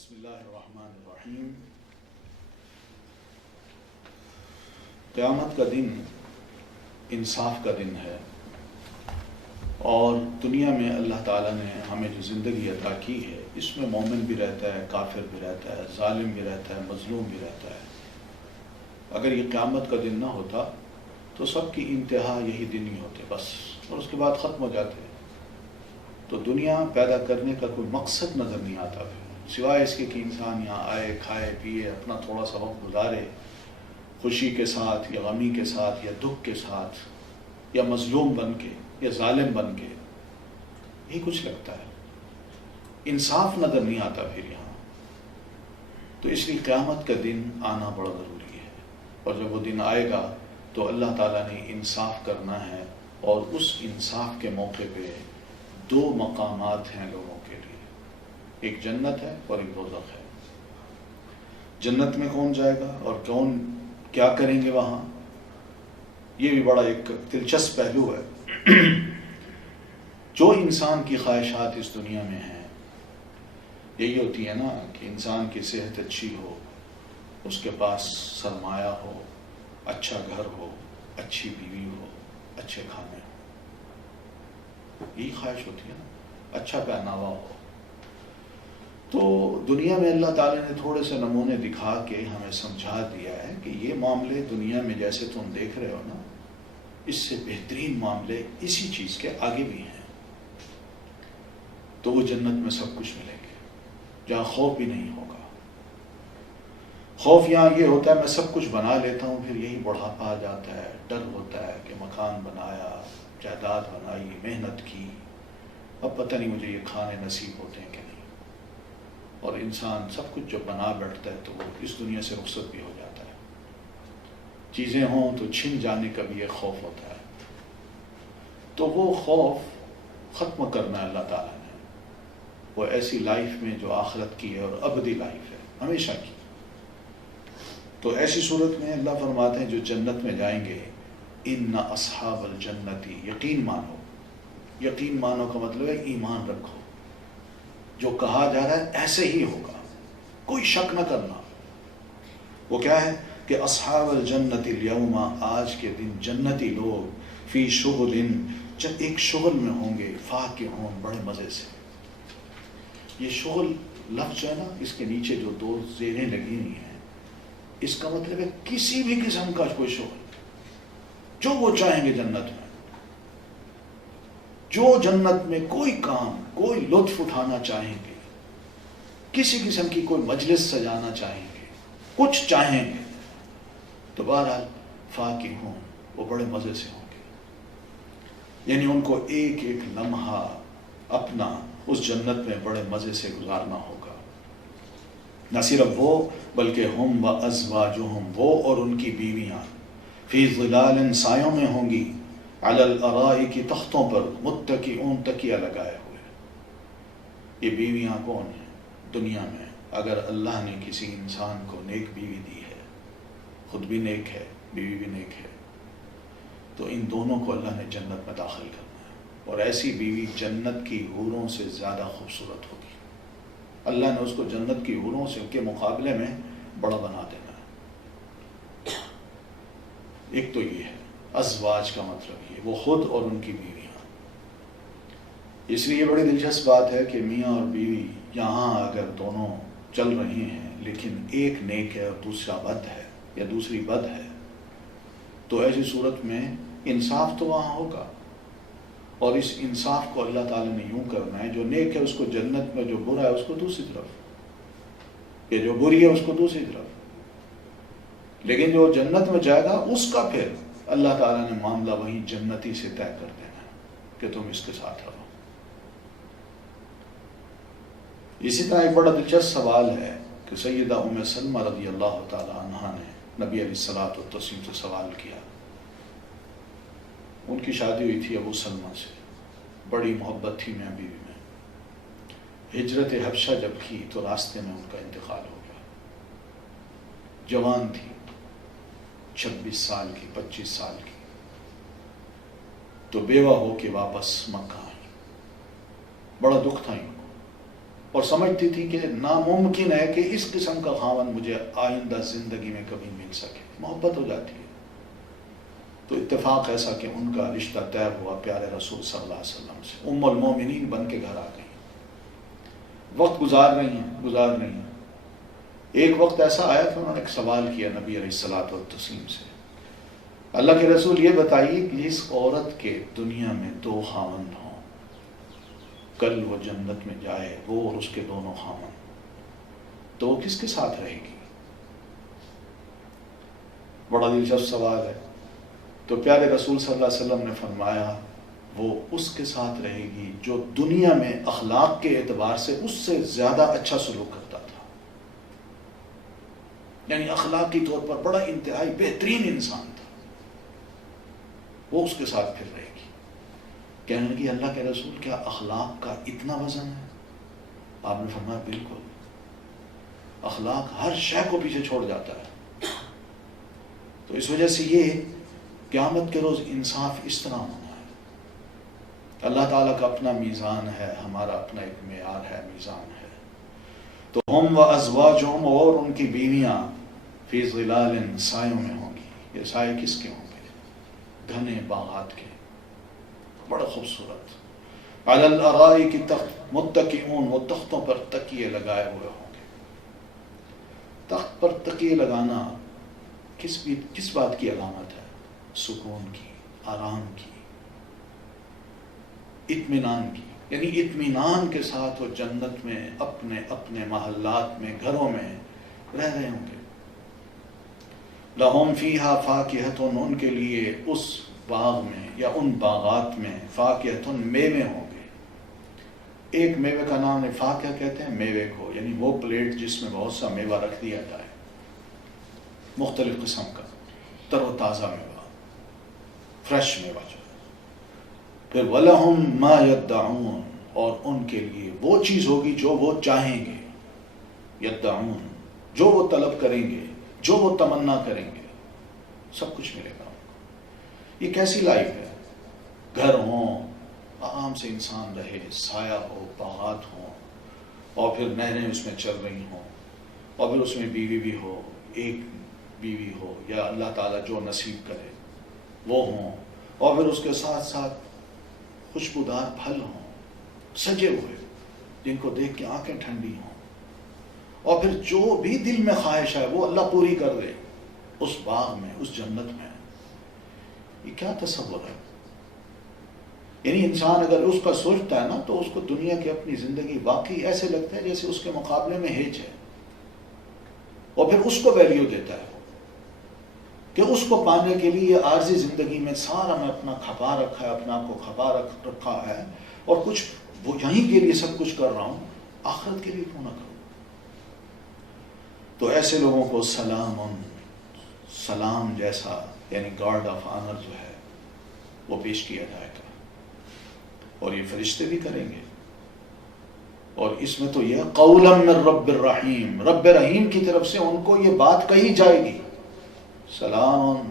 بسم اللہ الرحمن الرحیم۔ قیامت کا دن انصاف کا دن ہے، اور دنیا میں اللہ تعالیٰ نے ہمیں جو زندگی عطا کی ہے اس میں مومن بھی رہتا ہے، کافر بھی رہتا ہے، ظالم بھی رہتا ہے، مظلوم بھی رہتا ہے۔ اگر یہ قیامت کا دن نہ ہوتا تو سب کی انتہا یہی دن ہی ہوتے بس، اور اس کے بعد ختم ہو جاتے۔ تو دنیا پیدا کرنے کا کوئی مقصد نظر نہیں آتا پھر، سوائے اس کے کہ انسان یہاں آئے، کھائے پیے، اپنا تھوڑا سا وقت گزارے، خوشی کے ساتھ یا غمی کے ساتھ یا دکھ کے ساتھ، یا مظلوم بن کے یا ظالم بن کے، یہی کچھ لگتا ہے۔ انصاف نظر نہیں آتا پھر یہاں۔ تو اس لیے قیامت کا دن آنا بڑا ضروری ہے، اور جب وہ دن آئے گا تو اللہ تعالیٰ نے انصاف کرنا ہے، اور اس انصاف کے موقع پہ دو مقامات ہیں لوگوں کے لیے، ایک جنت ہے اور ایک دوزخ ہے۔ جنت میں کون جائے گا اور کون کیا کریں گے وہاں، یہ بھی بڑا ایک دلچسپ پہلو ہے۔ جو انسان کی خواہشات اس دنیا میں ہیں یہی ہوتی ہے نا، کہ انسان کی صحت اچھی ہو، اس کے پاس سرمایہ ہو، اچھا گھر ہو، اچھی بیوی ہو، اچھے کھانے ہو، یہی خواہش ہوتی ہے نا، اچھا پہناوا ہو۔ تو دنیا میں اللہ تعالیٰ نے تھوڑے سے نمونے دکھا کے ہمیں سمجھا دیا ہے کہ یہ معاملے دنیا میں جیسے تم دیکھ رہے ہو نا، اس سے بہترین معاملے اسی چیز کے آگے بھی ہیں۔ تو وہ جنت میں سب کچھ ملے گے، جہاں خوف بھی نہیں ہوگا۔ خوف یہاں یہ ہوتا ہے میں سب کچھ بنا لیتا ہوں، پھر یہی بڑھاپا آ جاتا ہے، ڈر ہوتا ہے کہ مکان بنایا، جائیداد بنائی، محنت کی، اب پتہ نہیں مجھے یہ کھانے نصیب ہوتے ہیں کہ نہیں۔ اور انسان سب کچھ جو بنا بیٹھتا ہے تو وہ اس دنیا سے رخصت بھی ہو جاتا ہے۔ چیزیں ہوں تو چھن جانے کا بھی ایک خوف ہوتا ہے۔ تو وہ خوف ختم کرنا ہے اللہ تعالیٰ نے، وہ ایسی لائف میں جو آخرت کی ہے اور ابدی لائف ہے، ہمیشہ کی۔ تو ایسی صورت میں اللہ فرماتے ہیں جو جنت میں جائیں گے، ان اصحاب الجنتی، یقین مانو۔ یقین مانو کا مطلب ہے ایمان رکھو، جو کہا جا رہا ہے ایسے ہی ہوگا، کوئی شک نہ کرنا۔ وہ کیا ہے کہ اصحاب الجنت الیوم، آج کے دن جنتی لوگ، فی شغل، جب ایک شغل میں ہوں گے، فاکہون، بڑے مزے سے۔ یہ شغل لفظ ہے نا، اس کے نیچے جو دو زیریں لگی ہوئی ہیں، اس کا مطلب ہے کسی بھی قسم کا کوئی شغل جو وہ چاہیں گے جنت میں، جو جنت میں کوئی کام، کوئی لطف اٹھانا چاہیں گے، کسی قسم کی کوئی مجلس سجانا چاہیں گے، کچھ چاہیں گے، تو بہرحال فاکہون، وہ بڑے مزے سے ہوں گے۔ یعنی ان کو ایک ایک لمحہ اپنا اس جنت میں بڑے مزے سے گزارنا ہوگا۔ نہ صرف وہ بلکہ ہم و ازواجہم، وہ اور ان کی بیویاں، فی ظلال، سایوں میں ہوں گی، علی الارائک، تختوں پر، متکئون، تکیہ لگائے ہوئے۔ یہ بیویاں کون ہیں دنیا میں؟ اگر اللہ نے کسی انسان کو نیک بیوی دی ہے، خود بھی نیک ہے، بیوی بھی نیک ہے، تو ان دونوں کو اللہ نے جنت میں داخل کرنا ہے، اور ایسی بیوی جنت کی حوروں سے زیادہ خوبصورت ہوگی۔ اللہ نے اس کو جنت کی حوروں سے کے مقابلے میں بڑا بنا دینا ہے۔ ایک تو یہ ہے ازواج کا مطلب، یہ وہ خود اور ان کی بیویاں۔ اس لیے یہ بڑی دلچسپ بات ہے کہ میاں اور بیوی یہاں اگر دونوں چل رہے ہیں لیکن ایک نیک ہے اور دوسرا بد ہے یا دوسری بد ہے، تو ایسی صورت میں انصاف تو وہاں ہوگا، اور اس انصاف کو اللہ تعالیٰ نے یوں کرنا ہے، جو نیک ہے اس کو جنت میں، جو برا ہے اس کو دوسری طرف، یا جو بری ہے اس کو دوسری طرف۔ لیکن جو جنت میں جائے گا اس کا پھر اللہ تعالیٰ نے معاملہ وہیں جنتی سے طے کر دینا ہے کہ تم اس کے ساتھ رہو۔ اسی طرح ایک بڑا دلچسپ سوال ہے کہ سیدہ ام سلمہ رضی اللہ تعالی عنہا نے نبی علیہ الصلوۃ والتسلیم سے سوال کیا۔ ان کی شادی ہوئی تھی ابو سلمہ سے، بڑی محبت تھی میاں بیوی میں۔ ہجرت حبشہ جب کی تو راستے میں ان کا انتقال ہو گیا۔ جوان تھی، 26 سال کی، 25 سال کی، تو بیوہ ہو کے واپس مکہ آئی۔ بڑا دکھ تھا ان کو، اور سمجھتی تھی کہ ناممکن ہے کہ اس قسم کا خاوند مجھے آئندہ زندگی میں کبھی مل سکے. محبت ہو جاتی ہے. تو اتفاق ایسا کہ ان کا رشتہ طے ہوا پیارے رسول صلی اللہ علیہ وسلم سے. ام المومنین بن کے گھر آ گئی. وقت گزار رہی ہیں. ایک وقت ایسا آیا کہ انہوں نے ایک سوال کیا نبی علیہ الصلوۃ والتسلیم سے, اللہ کے رسول یہ بتائیے کہ اس عورت کے دنیا میں 2 خاوند ہوں, کل وہ جنت میں جائے وہ اور اس کے دونوں خاوند, تو وہ کس کے ساتھ رہے گی؟ بڑا دلچسپ سوال ہے. تو پیارے رسول صلی اللہ علیہ وسلم نے فرمایا وہ اس کے ساتھ رہے گی جو دنیا میں اخلاق کے اعتبار سے اس سے زیادہ اچھا سلوک کرتا تھا. یعنی اخلاقی طور پر بڑا انتہائی بہترین انسان تھا, وہ اس کے ساتھ پھر رہے گی. کہنے لگی اللہ کے رسول کیا اخلاق کا اتنا وزن ہے؟ آپ نے فرمایا بالکل, اخلاق ہر شے کو پیچھے چھوڑ جاتا ہے. تو اس وجہ سے یہ قیامت کے روز انصاف اس طرح ہونا ہے. اللہ تعالیٰ کا اپنا میزان ہے, ہمارا اپنا ایک معیار ہے, میزان ہے. تو ہم و ازواجہم, اور ان کی بیویاں, فی ظلال, سایوں میں ہوں گی. یہ سائے کس کے ہوں گے؟ گھنے باغات کے, بڑا خوبصورت. علی الارائک متکئون, وہ تختوں پر تکیے لگائے ہوئے ہوں گے. تخت پر تکیے لگانا کس بات کی علامت ہے؟ سکون کی, آرام کی, اطمینان کی. یعنی اطمینان کے ساتھ وہ جنت میں اپنے اپنے محلات میں, گھروں میں رہ رہے ہوں گے. لہم فیہا فاکہۃ, ان کے لیے اس باغ میں یا ان باغات میں فاکہۃ, میوے ہوں گے. ایک میوے کا نام ہے فاکہ, کہتے ہیں میوے کو, یعنی وہ پلیٹ جس میں بہت سا میوہ رکھ دیا جائے, مختلف قسم کا تر و تازہ میوہ, فریش میوہ جو ہے. پھر وَلَهُمْ مَا يَدَّعُونَ, اور ان کے لیے وہ چیز ہوگی جو وہ چاہیں گے. یدعون, جو وہ طلب کریں گے, جو وہ تمنا کریں گے, سب کچھ ملے گا. یہ کیسی لائف ہے؟ گھر ہوں, آرام سے انسان رہے, سایہ ہو, باغات ہوں, اور پھر نہریں اس میں چل رہی ہوں, اور پھر اس میں بیوی بھی ہو, ایک بیوی ہو یا اللہ تعالیٰ جو نصیب کرے وہ ہوں, اور پھر اس کے ساتھ ساتھ خوشبودار پھل ہوں سجے ہوئے جن کو دیکھ کے آنکھیں ٹھنڈی ہوں, اور پھر جو بھی دل میں خواہش ہے وہ اللہ پوری کر دے اس باغ میں, اس جنت میں. یہ کیا تصور ہے؟ یعنی انسان اگر اس کا سوچتا ہے نا تو اس کو دنیا کی اپنی زندگی واقعی ایسے لگتا ہے جیسے اس کے مقابلے میں ہیچ ہے, اور پھر اس کو ویلیو دیتا ہے کہ اس کو پانے کے لیے عارضی زندگی میں سارا میں اپنا کھپا رکھا ہے, اپنا آپ کو کھپا رکھا ہے, اور کچھ وہ یہیں کے لیے سب کچھ کر رہا ہوں, آخرت کے لیے کیوں نہ کروں. تو ایسے لوگوں کو سلام جیسا, یعنی گارڈ آف آنر جو ہے وہ پیش کیا جائے گا, اور یہ فرشتے بھی کریں گے. اور اس میں تو یہ قولا من رب الرحیم, رب رحیم کی طرف سے ان کو یہ بات کہی جائے گی, سلام,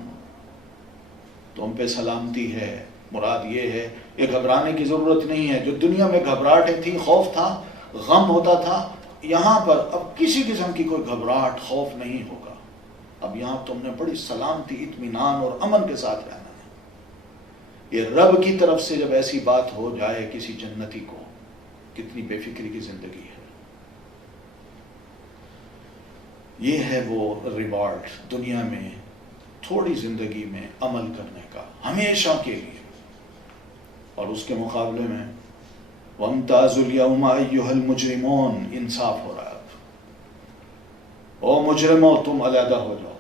تم پہ سلامتی ہے. مراد یہ ہے یہ گھبرانے کی ضرورت نہیں ہے. جو دنیا میں گھبراہٹیں تھی, خوف تھا, غم ہوتا تھا, یہاں پر اب کسی قسم کی کوئی گھبراہٹ, خوف نہیں ہوگا. اب یہاں تم نے بڑی سلامتی, اطمینان اور امن کے ساتھ رہنا ہے. یہ رب کی طرف سے جب ایسی بات ہو جائے کسی جنتی کو, کتنی بے فکری کی زندگی ہے. یہ ہے وہ ریوارڈ دنیا میں تھوڑی زندگی میں عمل کرنے کا, ہمیشہ کے لیے. اور اس کے مقابلے میں وَامْتَازُوا الْيَوْمَ أَيُّهَا الْمُجْرِمُونَ, انصاف ہو رہا ہے. او مجرموں, تم علیحدہ ہو جاؤ,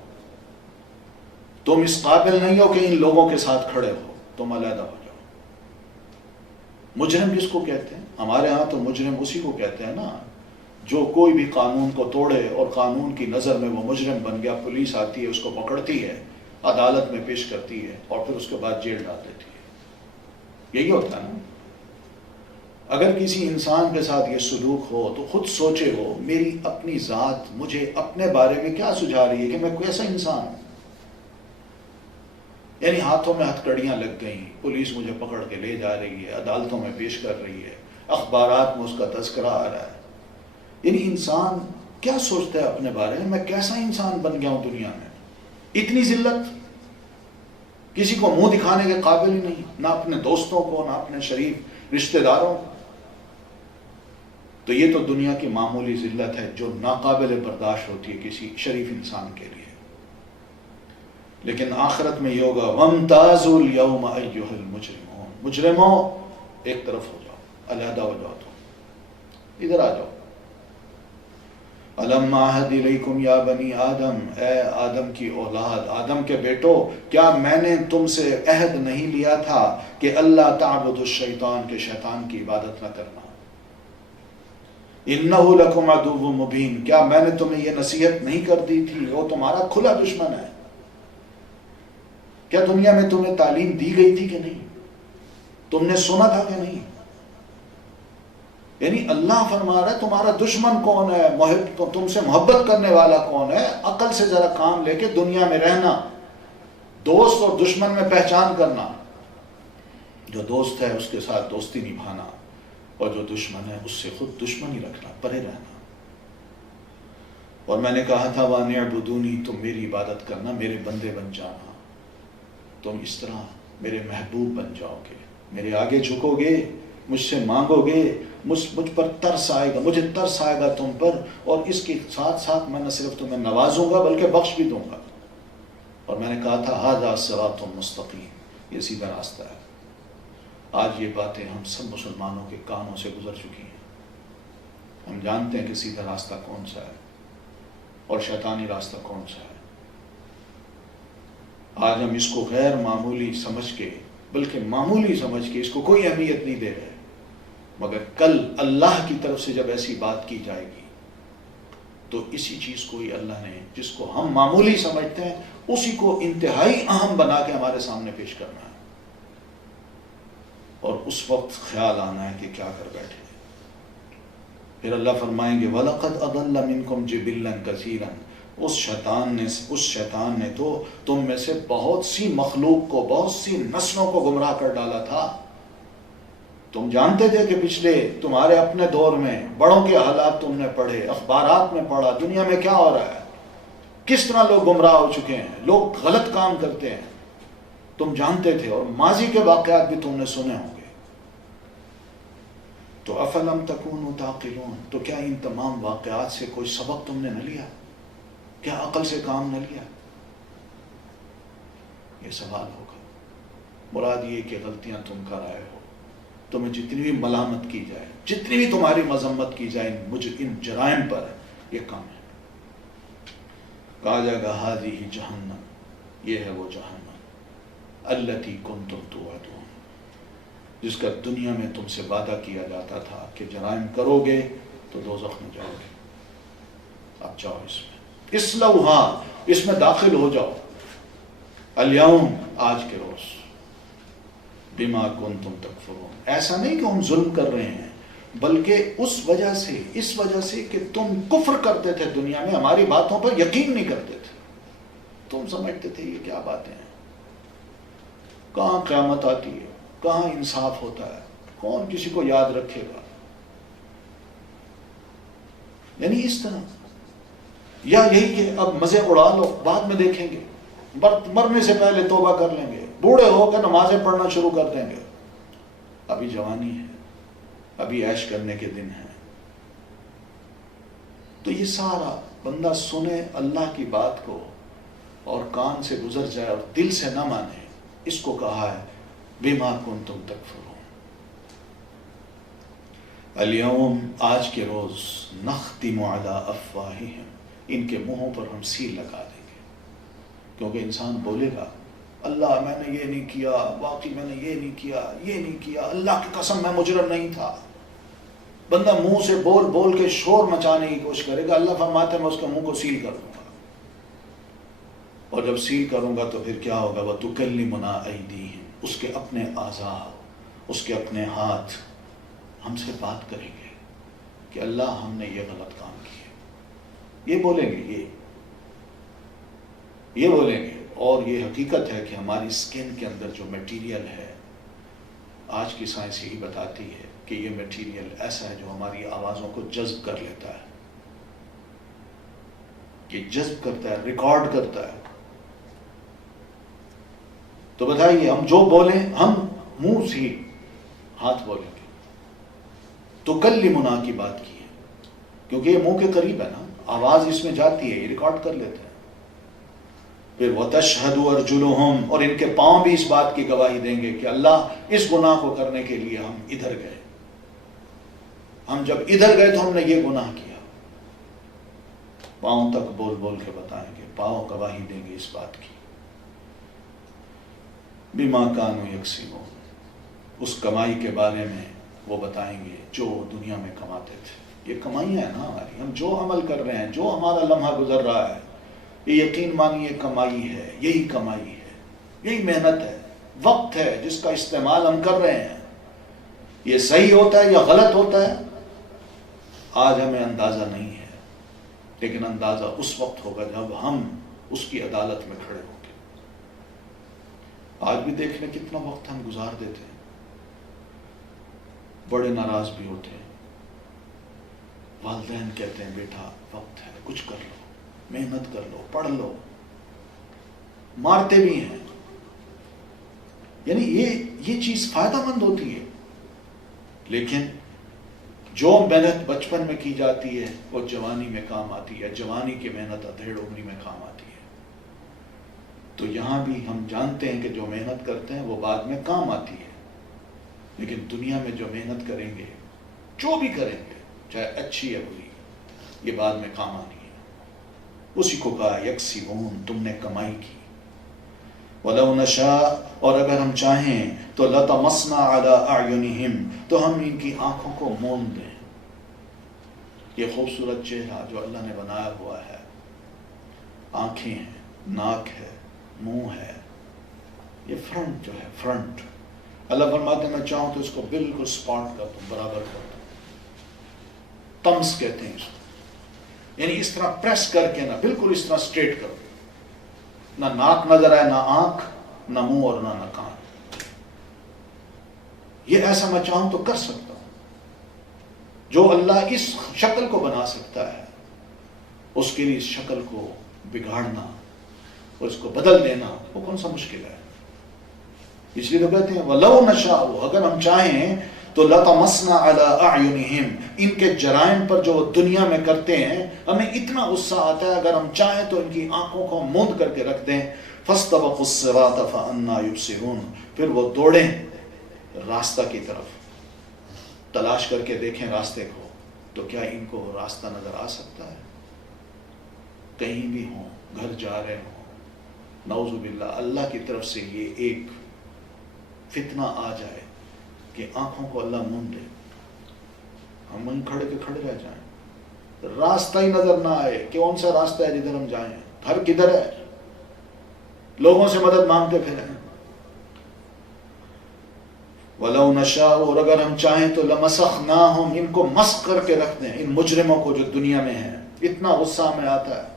تم اس قابل نہیں ہو کہ ان لوگوں کے ساتھ کھڑے ہو, تم علیحدہ ہو جاؤ. مجرم کس کو کہتے ہیں؟ ہمارے ہاں تو مجرم اسی کو کہتے ہیں نا جو کوئی بھی قانون کو توڑے اور قانون کی نظر میں وہ مجرم بن گیا. پولیس آتی ہے, اس کو پکڑتی ہے, عدالت میں پیش کرتی ہے, اور پھر اس کے بعد جیل ڈال دیتی ہے. یہی ہوتا ہے نا. اگر کسی انسان کے ساتھ یہ سلوک ہو تو خود سوچے ہو میری اپنی ذات مجھے اپنے بارے میں کیا سجھا رہی ہے کہ میں کیسا انسان ہوں. یعنی ہاتھوں میں ہتھکڑیاں لگ گئیں, پولیس مجھے پکڑ کے لے جا رہی ہے, عدالتوں میں پیش کر رہی ہے, اخبارات میں اس کا تذکرہ آ رہا ہے, یعنی انسان کیا سوچتا ہے اپنے بارے میں کیسا انسان بن گیا ہوں دنیا میں، اتنی ذلت، کسی کو منہ دکھانے کے قابل ہی نہیں، نہ اپنے دوستوں کو نہ اپنے شریف رشتہ داروں کو. تو یہ تو دنیا کی معمولی ذلت ہے جو ناقابل برداشت ہوتی ہے کسی شریف انسان کے لیے. لیکن آخرت میں یہ ہوگا وَامْتَازُوا الْيَوْمَ أَيُّهَا الْمُجْرِمُونَ، مجرموں ایک طرف ہو جاؤ، علیحدہ ہو جاؤ، تو ادھر آ جاؤ. أَلَمْ أَعْهَدْ إِلَيْكُمْ يَا بَنِي آدم، اے آدم کی اولاد، آدم کے بیٹو، کیا میں نے تم سے عہد نہیں لیا تھا کہ اللہ تعبدوا الشیطان، کے شیطان کی عبادت نہ کرنا. إِنَّهُ لَكُمْ عَدُوٌّ مُبِينٌ، کیا میں نے تمہیں یہ نصیحت نہیں کر دی تھی، وہ تمہارا کھلا دشمن ہے. کیا دنیا میں تمہیں تعلیم دی گئی تھی کہ نہیں؟ تم نے سنا تھا کہ نہیں؟ یعنی اللہ فرما رہا ہے تمہارا دشمن کون ہے، تم سے محبت کرنے والا کون ہے. عقل سے ذرا کام لے کے دنیا میں رہنا، دوست اور دشمن میں پہچان کرنا. جو دوست ہے اس کے ساتھ دوستی نبھانا، اور جو دشمن ہے اس سے خود دشمنی رکھنا، پرے رہنا. اور میں نے کہا تھا وَأَنِ اعْبُدُونِي، تم میری عبادت کرنا، میرے بندے بن جانا. تم اس طرح میرے محبوب بن جاؤ گے، میرے آگے جھکو گے، مجھ سے مانگو گے، مجھ پر ترس آئے گا، مجھے ترس آئے گا تم پر، اور اس کے ساتھ ساتھ میں نہ صرف تمہیں نوازوں گا بلکہ بخش بھی دوں گا. اور میں نے کہا تھا ھذا صراط مستقیم، یہ سیدھا راستہ ہے. آج یہ باتیں ہم سب مسلمانوں کے کانوں سے گزر چکی ہیں. ہم جانتے ہیں کہ سیدھا راستہ کون سا ہے اور شیطانی راستہ کون سا ہے. آج ہم اس کو غیر معمولی سمجھ کے، بلکہ معمولی سمجھ کے اس کو کوئی اہمیت نہیں دے رہے. مگر کل اللہ کی طرف سے جب ایسی بات کی جائے گی تو اسی چیز کو ہی اللہ نے، جس کو ہم معمولی سمجھتے ہیں، اسی کو انتہائی اہم بنا کے ہمارے سامنے پیش کرنا ہے. اور اس وقت خیال آنا ہے کہ کیا کر بیٹھے. پھر اللہ فرمائیں گے وَلَقَدْ أَضَلَّ مِنْكُمْ جِبِلًّا كَثِيرًا، اس شیطان نے تو تم میں سے بہت سی مخلوق کو، بہت سی نسلوں کو گمراہ کر ڈالا تھا. تم جانتے تھے کہ پچھلے تمہارے اپنے دور میں بڑوں کے حالات تم نے پڑھے، اخبارات میں پڑھا، دنیا میں کیا ہو رہا ہے، کس طرح لوگ گمراہ ہو چکے ہیں، لوگ غلط کام کرتے ہیں. تم جانتے تھے، اور ماضی کے واقعات بھی تم نے سنے ہوں گے. تو افلم تکونوا تعقلون، تو کیا ان تمام واقعات سے کوئی سبق تم نے نہ لیا؟ کیا عقل سے کام نہ لیا؟ یہ سوال ہوگا. مراد یہ کہ غلطیاں تم کر رہے ہو، تمہیں جتنی بھی ملامت کی جائے، جتنی بھی تمہاری مذمت کی جائے ان جرائم پر، یہ کم ہے. کہا جائے گا ھذہ جہنم، یہ ہے وہ جہنم التی کنتم توعدون، جس کا دنیا میں تم سے وعدہ کیا جاتا تھا کہ جرائم کرو گے تو دوزخ میں جاؤ گے. اب جاؤ اس میں، اصلوہا، اس میں داخل ہو جاؤ. الیوم، آج کے روز، بما کنتم تکفرون، ایسا نہیں کہ ہم ظلم کر رہے ہیں، بلکہ اس وجہ سے کہ تم کفر کرتے تھے دنیا میں، ہماری باتوں پر یقین نہیں کرتے تھے. تم سمجھتے تھے یہ کیا باتیں ہیں، کہاں قیامت آتی ہے، کہاں انصاف ہوتا ہے، کون کسی کو یاد رکھے گا. یعنی اس طرح، یا یہی کہ اب مزے اڑا لو، بعد میں دیکھیں گے، مرنے سے پہلے توبہ کر لیں گے، بوڑھے ہو کر نمازیں پڑھنا شروع کر دیں گے. ابھی جوانی ہے، ابھی عیش کرنے کے دن ہیں. تو یہ سارا بندہ سنے اللہ کی بات کو اور کان سے گزر جائے اور دل سے نہ مانے، اس کو کہا ہے بما کنتم تکفرون. الیوم، آج کے روز، نختم علی افواہہم، ان کے منہوں پر ہم سیل لگا دیں گے. کیونکہ انسان بولے گا اللہ میں نے یہ نہیں کیا، واقعی میں نے یہ نہیں کیا، یہ نہیں کیا، اللہ کی قسم میں مجرم نہیں تھا. بندہ منہ سے بول بول کے شور مچانے کی کوشش کرے گا. اللہ فرماتے ہیں میں اس کے منہ کو سیل کر دوں گا، اور جب سیل کروں گا تو پھر کیا ہوگا وَتُكَلِّمُنَا أَيْدِيهِمْ، اس کے اپنے اعضاء، اس کے اپنے ہاتھ ہم سے بات کریں گے کہ اللہ ہم نے یہ غلط کام کیا. یہ بولیں گے، یہ بولیں گے. اور یہ حقیقت ہے کہ ہماری اسکن کے اندر جو میٹیریل ہے، آج کی سائنس یہی بتاتی ہے کہ یہ میٹیریل ایسا ہے جو ہماری آوازوں کو جذب کر لیتا ہے. یہ جذب کرتا ہے، ریکارڈ کرتا ہے. تو بتائیے ہم جو بولیں ہم منہ سے ہاتھ بولیں گے. تو کلمنا کی بات کی ہے کیونکہ یہ منہ کے قریب ہے نا، آواز اس میں جاتی ہے، یہ ریکارڈ کر لیتے ہیں. پھر وَتَشْهَدُ أَرْجُلُهُمْ، اور ان کے پاؤں بھی اس بات کی گواہی دیں گے کہ اللہ اس گناہ کو کرنے کے لیے ہم ادھر گئے. ہم جب ادھر گئے تو ہم نے یہ گناہ کیا. پاؤں تک بول بول کے بتائیں گے، پاؤں گواہی دیں گے اس بات کی. بِمَا كَانُوا يَكْسِبُونَ، اس کمائی کے بارے میں وہ بتائیں گے جو دنیا میں کماتے تھے. یہ کمائیاں ہیں نا ہماری، ہم جو عمل کر رہے ہیں، جو ہمارا لمحہ گزر رہا ہے، یہ یقین مانیے کمائی ہے. یہی کمائی ہے، یہی محنت ہے، وقت ہے جس کا استعمال ہم کر رہے ہیں. یہ صحیح ہوتا ہے یا غلط ہوتا ہے آج ہمیں اندازہ نہیں ہے، لیکن اندازہ اس وقت ہوگا جب ہم اس کی عدالت میں کھڑے ہوں گے. آج بھی دیکھ لیں کتنا وقت ہم گزار دیتے ہیں، بڑے ناراض بھی ہوتے ہیں. والدین کہتے ہیں بیٹا وقت ہے، کچھ کر لو، محنت کر لو، پڑھ لو. مارتے بھی ہیں. یعنی یہ چیز فائدہ مند ہوتی ہے، لیکن جو محنت بچپن میں کی جاتی ہے وہ جوانی میں کام آتی ہے. جوانی کی محنت ادھیڑ عمری میں کام آتی ہے. تو یہاں بھی ہم جانتے ہیں کہ جو محنت کرتے ہیں وہ بعد میں کام آتی ہے، لیکن دنیا میں جو محنت کریں گے، جو بھی کریں گے، چاہے اچھی یا بری، یہ بعد میں کام آنی ہے. اسی کو کہا یکسبون، تم نے کمائی کی. وَلَوْ نَشَاءُ، اور اگر ہم چاہیں تو لَطَمَسْنَا عَلَىٰ أَعْيُنِهِمْ، تو ہم ان کی آنکھوں کو موند دیں. یہ خوبصورت چہرہ جو اللہ نے بنایا ہوا ہے، آنکھیں ہیں، ناک ہے، منہ ہے، یہ فرنٹ جو ہے، فرنٹ، اللہ فرماتے ہیں میں چاہوں تو اس کو بالکل سپاٹ کر دوں، برابر کر دوں. تمس کہتے ہیں اس کو، یعنی اس طرح پریس کر کے نا بالکل اس طرح سٹریٹ کر دوں. نہ ناک نظر آئے، نہ آنکھ، نہ منہ اور نہ کان. یہ ایسا میں چاہوں تو کر سکتا ہوں. جو اللہ اس شکل کو بنا سکتا ہے، اس کے لیے اس شکل کو بگاڑنا اور اس کو بدل دینا وہ کون سا مشکل ہے. اس لیے تو کہتے ہیں وَلَوْ نَشَاءُ، اگر ہم چاہیں تو لَطَمَسْنَا عَلَىٰ أَعْيُنِهِمْ، ان کے جرائم پر جو وہ دنیا میں کرتے ہیں ہمیں اتنا غصہ آتا ہے، اگر ہم چاہیں تو ان کی آنکھوں کو موند کر کے رکھ دیں. فَاسْتَبَقُوا الصِّرَاطَ فَأَنَّىٰ يُبْصِرُونَ، پھر وہ دوڑیں راستہ کی طرف، تلاش کر کے دیکھیں راستے کو. تو کیا ان کو راستہ نظر آ سکتا ہے؟ کہیں بھی ہوں، گھر جا رہے ہوں، نعوذ باللہ اللہ کی طرف سے یہ ایک فتنہ آ جائے کہ آنکھوں کو اللہ موند دے، ہم وہیں کھڑے کے کھڑے رہ جائیں، راستہ ہی نظر نہ آئے کہ کون سا راستہ ہے جدھر ہم جائیں، گھر کدھر ہے، لوگوں سے مدد مانگتے پھریں. وَلَوْ نَشَاءُ، اور اگر ہم چاہیں تو لَمَسَخْنَاهُمْ، ان کو مسخ کر کے رکھ دیں، ان مجرموں کو جو دنیا میں ہیں. اتنا غصہ ہمیں آتا ہے.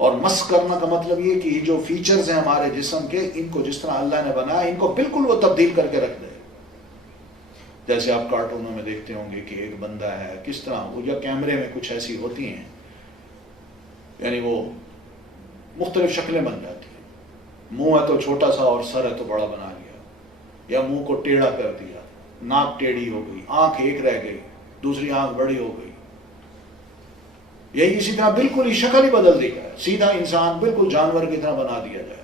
اور مسخ کرنا کا مطلب یہ کہ یہ جو فیچرز ہیں ہمارے جسم کے، ان کو جس طرح اللہ نے بنایا ان کو بالکل وہ تبدیل کر کے رکھ دے. جیسے آپ کارٹونوں میں دیکھتے ہوں گے کہ ایک بندہ ہے کس طرح وہ، یا کیمرے میں کچھ ایسی ہوتی ہیں، یعنی وہ مختلف شکلیں بن جاتی ہیں. منہ ہے تو چھوٹا سا اور سر ہے تو بڑا بنا لیا، یا منہ کو ٹیڑھا کر دیا، ناک ٹیڑھی ہو گئی، آنکھ ایک رہ گئی، دوسری آنکھ بڑی ہو گئی. یہی اسی طرح بالکل ہی شکل ہی بدل دی ہے. سیدھا انسان بالکل جانور کی طرح بنا دیا جائے،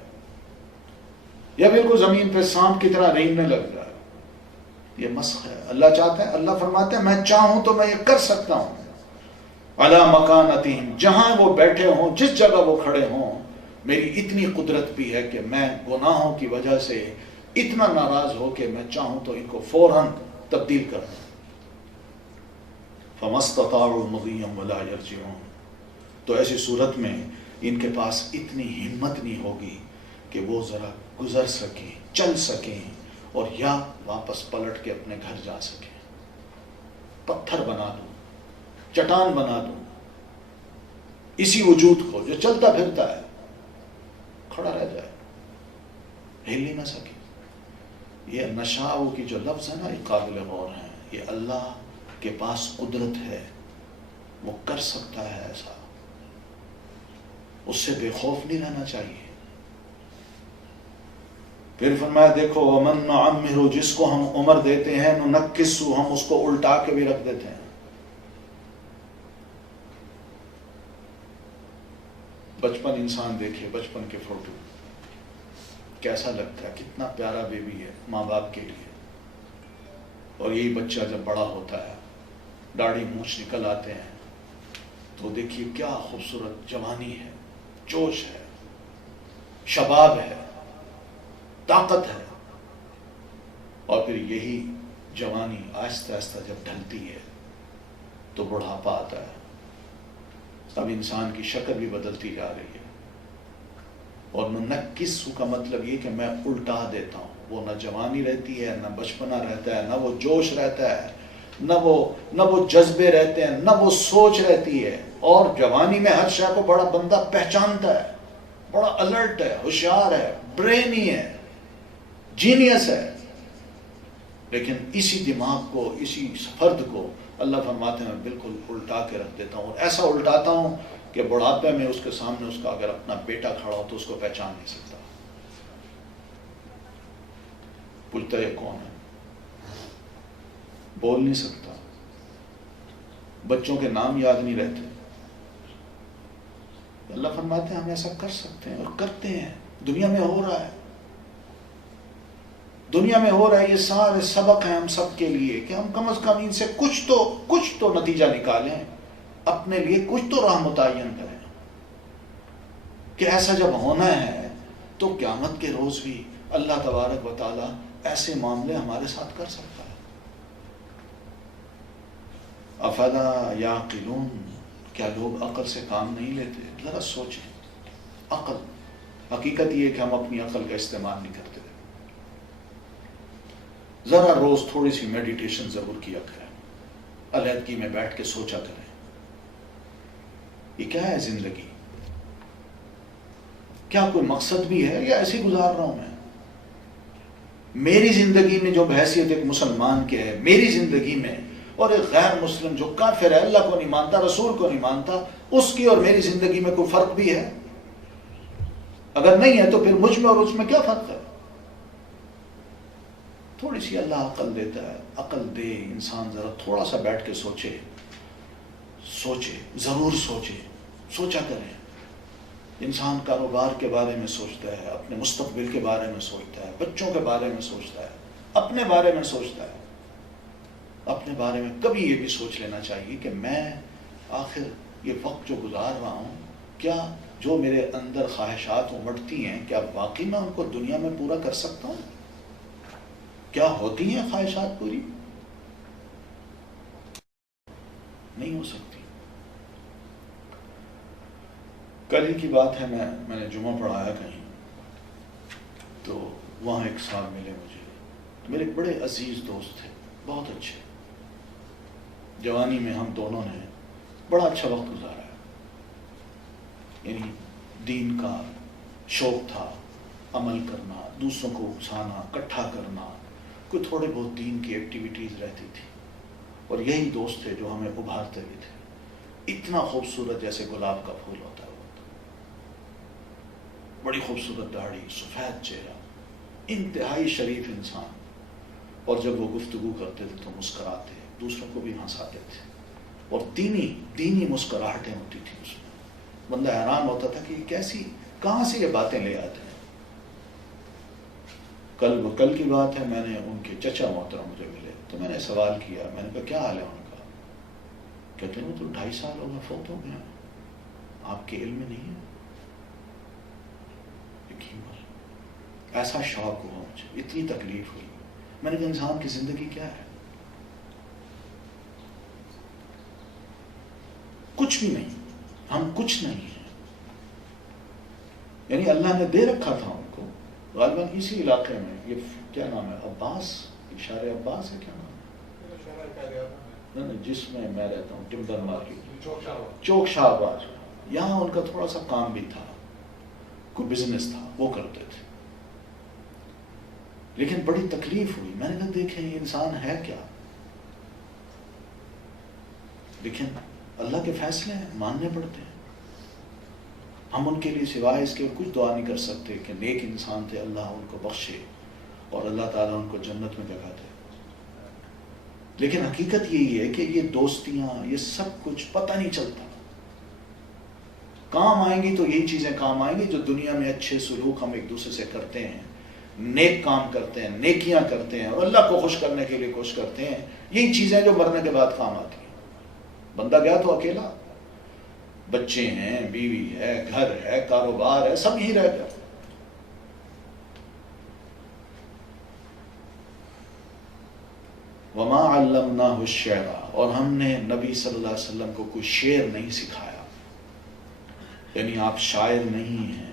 یا بالکل زمین پہ سانپ کی طرح رینگنے لگ جائے. یہ مسخ ہے. اللہ چاہتا ہے، اللہ فرماتے ہیں میں چاہوں تو میں یہ کر سکتا ہوں. علی مکانتہم، جہاں وہ بیٹھے ہوں، جس جگہ وہ کھڑے ہوں، میری اتنی قدرت بھی ہے کہ میں گناہوں کی وجہ سے اتنا ناراض ہو کہ میں چاہوں تو ان کو فوراً تبدیل کر دوں. فَمَا اسْتَطَاعُوا مُضِيًّا وَلَا يَرْجِعُونَ، تو ایسی صورت میں ان کے پاس اتنی ہمت نہیں ہوگی کہ وہ ذرا گزر سکیں، چل سکیں، اور یا واپس پلٹ کے اپنے گھر جا سکیں. پتھر بنا دوں، چٹان بنا دوں، اسی وجود کو جو چلتا پھرتا ہے کھڑا رہ جائے، ہل ہی نہ سکے. یہ نشاؤ کی جو لفظ ہے نا، یہ قابل غور ہے. یہ اللہ کے پاس قدرت ہے، وہ کر سکتا ہے ایسا. اس سے بے خوف نہیں رہنا چاہیے۔ پھر فرمایا دیکھو ومن نعمرہ، جس کو ہم عمر دیتے ہیں ننکسہ، ہم اس کو الٹا کے بھی رکھ دیتے ہیں۔ بچپن انسان دیکھے، بچپن کے فوٹو کیسا لگتا ہے، کتنا پیارا بیبی ہے ماں باپ کے لیے، اور یہی بچہ جب بڑا ہوتا ہے، داڑھی مونچھ نکل آتے ہیں، تو دیکھیے کیا خوبصورت جوانی ہے، جوش ہے، شباب ہے، طاقت ہے، اور پھر یہی جوانی آہستہ آہستہ جب ڈھلتی ہے تو بڑھاپا آتا ہے، اب انسان کی شکل بھی بدلتی جا رہی ہے۔ اور ننکسہ کا مطلب یہ کہ میں الٹا دیتا ہوں، وہ نہ جوانی رہتی ہے، نہ بچپنا رہتا ہے، نہ وہ جوش رہتا ہے، نہ وہ جذبے رہتے ہیں، نہ وہ سوچ رہتی ہے۔ اور جوانی میں ہر شے کو بڑا بندہ پہچانتا ہے، بڑا الرٹ ہے، ہوشیار ہے، برینی ہے، جینیس ہے، لیکن اسی دماغ کو، اسی فرد کو اللہ فرماتے ہیں میں بالکل الٹا کے رکھ دیتا ہوں، اور ایسا الٹاتا ہوں کہ بڑھاپے میں اس کے سامنے اس کا اگر اپنا بیٹا کھڑا ہو تو اس کو پہچان نہیں سکتا، پوچھتا ہے کون ہے، بول نہیں سکتا، بچوں کے نام یاد نہیں رہتے۔ اللہ فرماتے ہیں ہم ایسا کر سکتے ہیں اور کرتے ہیں، دنیا میں ہو رہا ہے، دنیا میں ہو رہا ہے۔ یہ سارے سبق ہیں ہم سب کے لیے کہ ہم کم از کم ان سے کچھ تو نتیجہ نکالیں، اپنے لیے کچھ تو راہ متعین کریں کہ ایسا جب ہونا ہے تو قیامت کے روز بھی اللہ تبارک و تعالیٰ ایسے معاملے ہمارے ساتھ کر سکتا ہے۔ افلا یعقلون، کیا لوگ عقل سے کام نہیں لیتے؟ ذرا سوچیں، عقل، حقیقت یہ ہے کہ ہم اپنی عقل کا استعمال نہیں کرتے۔ ذرا روز تھوڑی سی میڈیٹیشن ضرور کیا کریں، علیحدگی میں بیٹھ کے سوچا کریں یہ کیا ہے زندگی، کیا کوئی مقصد بھی ہے یا ایسے گزار رہا ہوں میں؟ میری زندگی میں جو بحیثیت ایک مسلمان کے ہے، میری زندگی میں، اور ایک غیر مسلم جو کافر ہے، اللہ کو نہیں مانتا، رسول کو نہیں مانتا، اس کی اور میری زندگی میں کوئی فرق بھی ہے؟ اگر نہیں ہے تو پھر مجھ میں اور اس میں کیا فرق ہے؟ تھوڑی سی اللہ عقل دیتا ہے، عقل دے، انسان ذرا تھوڑا سا بیٹھ کے سوچے، ضرور سوچا کریں۔ انسان کاروبار کے بارے میں سوچتا ہے، اپنے مستقبل کے بارے میں سوچتا ہے، بچوں کے بارے میں سوچتا ہے، اپنے بارے میں سوچتا ہے۔ اپنے بارے میں کبھی یہ بھی سوچ لینا چاہیے کہ میں آخر یہ وقت جو گزار رہا ہوں، کیا جو میرے اندر خواہشات امٹتی ہیں، کیا واقعی میں ان کو دنیا میں پورا کر سکتا ہوں؟ کیا ہوتی ہیں خواہشات پوری؟ نہیں ہو سکتی۔ کل ہی کی بات ہے، میں نے جمعہ پڑھایا کہیں، تو وہاں ایک صاحب ملے مجھے، میرے بڑے عزیز دوست تھے، بہت اچھے، جوانی میں ہم دونوں نے بڑا اچھا وقت گزارا ہے، یعنی دین کا شوق تھا، عمل کرنا، دوسروں کو اکسانا، اکٹھا کرنا، کوئی تھوڑے بہت دین کی ایکٹیویٹیز رہتی تھی، اور یہی دوست تھے جو ہمیں ابھارتے بھی تھے۔ اتنا خوبصورت جیسے گلاب کا پھول ہوتا ہے، بڑی خوبصورت داڑھی، سفید چہرہ، انتہائی شریف انسان، اور جب وہ گفتگو کرتے تھے تو مسکراتے، دوسروں کو بھی ہنساتے تھے، اور دینی مسکراہٹیں ہوتی تھی اس میں، بندہ حیران ہوتا تھا کہ کیسی، کہاں سے یہ باتیں لے آتے ہیں۔ کل کی بات ہے، میں نے ان کے چچا محترم مجھے ملے، تو میں نے سوال کیا، میں نے کہا کیا حال ہے ان کا؟ کہتے ہیں وہ تو 2.5 سال ہو گئے فوت ہو گئے، آپ کے علم میں نہیں ہے؟ ایسا شوق ہوا مجھے، اتنی تکلیف ہوئی، میں نے کہا انسان کی زندگی کیا ہے؟ کچھ بھی نہیں، ہم کچھ نہیں ہیں، یعنی اللہ نے دے رکھا تھا ان کو، غالباً اسی علاقے میں، یہ کیا نام ہے، عباس، اشارے عباس ہے، کیا نام ہے، جس میں میں رہتا ہوں، ٹمبر مارکیٹ، چوک شاہ آباد، یہاں ان کا تھوڑا سا کام بھی تھا، کوئی بزنس تھا، وہ کرتے تھے، لیکن بڑی تکلیف ہوئی، میں نے کہا دیکھیں یہ انسان ہے کیا، لیکن اللہ کے فیصلے ہیں، ماننے پڑتے ہیں۔ ہم ان کے لیے سوائے اس کے اور کچھ دعا نہیں کر سکتے کہ نیک انسان تھے، اللہ ان کو بخشے اور اللہ تعالیٰ ان کو جنت میں جگہ دے۔ لیکن حقیقت یہی ہے کہ یہ دوستیاں، یہ سب کچھ پتہ نہیں چلتا، کام آئیں گی تو یہی چیزیں کام آئیں گی جو دنیا میں اچھے سلوک ہم ایک دوسرے سے کرتے ہیں، نیک کام کرتے ہیں، نیکیاں کرتے ہیں اور اللہ کو خوش کرنے کے لیے کوشش کرتے ہیں، یہی چیزیں جو مرنے کے بعد کام آتی ہیں۔ بندہ گیا تو اکیلا، بچے ہیں، بیوی ہے، گھر ہے، کاروبار ہے، سب یہی رہ گیا۔ وما علمناہ الشعر، اور ہم نے نبی صلی اللہ علیہ وسلم کو کوئی شعر نہیں سکھایا، یعنی آپ شاعر نہیں ہیں۔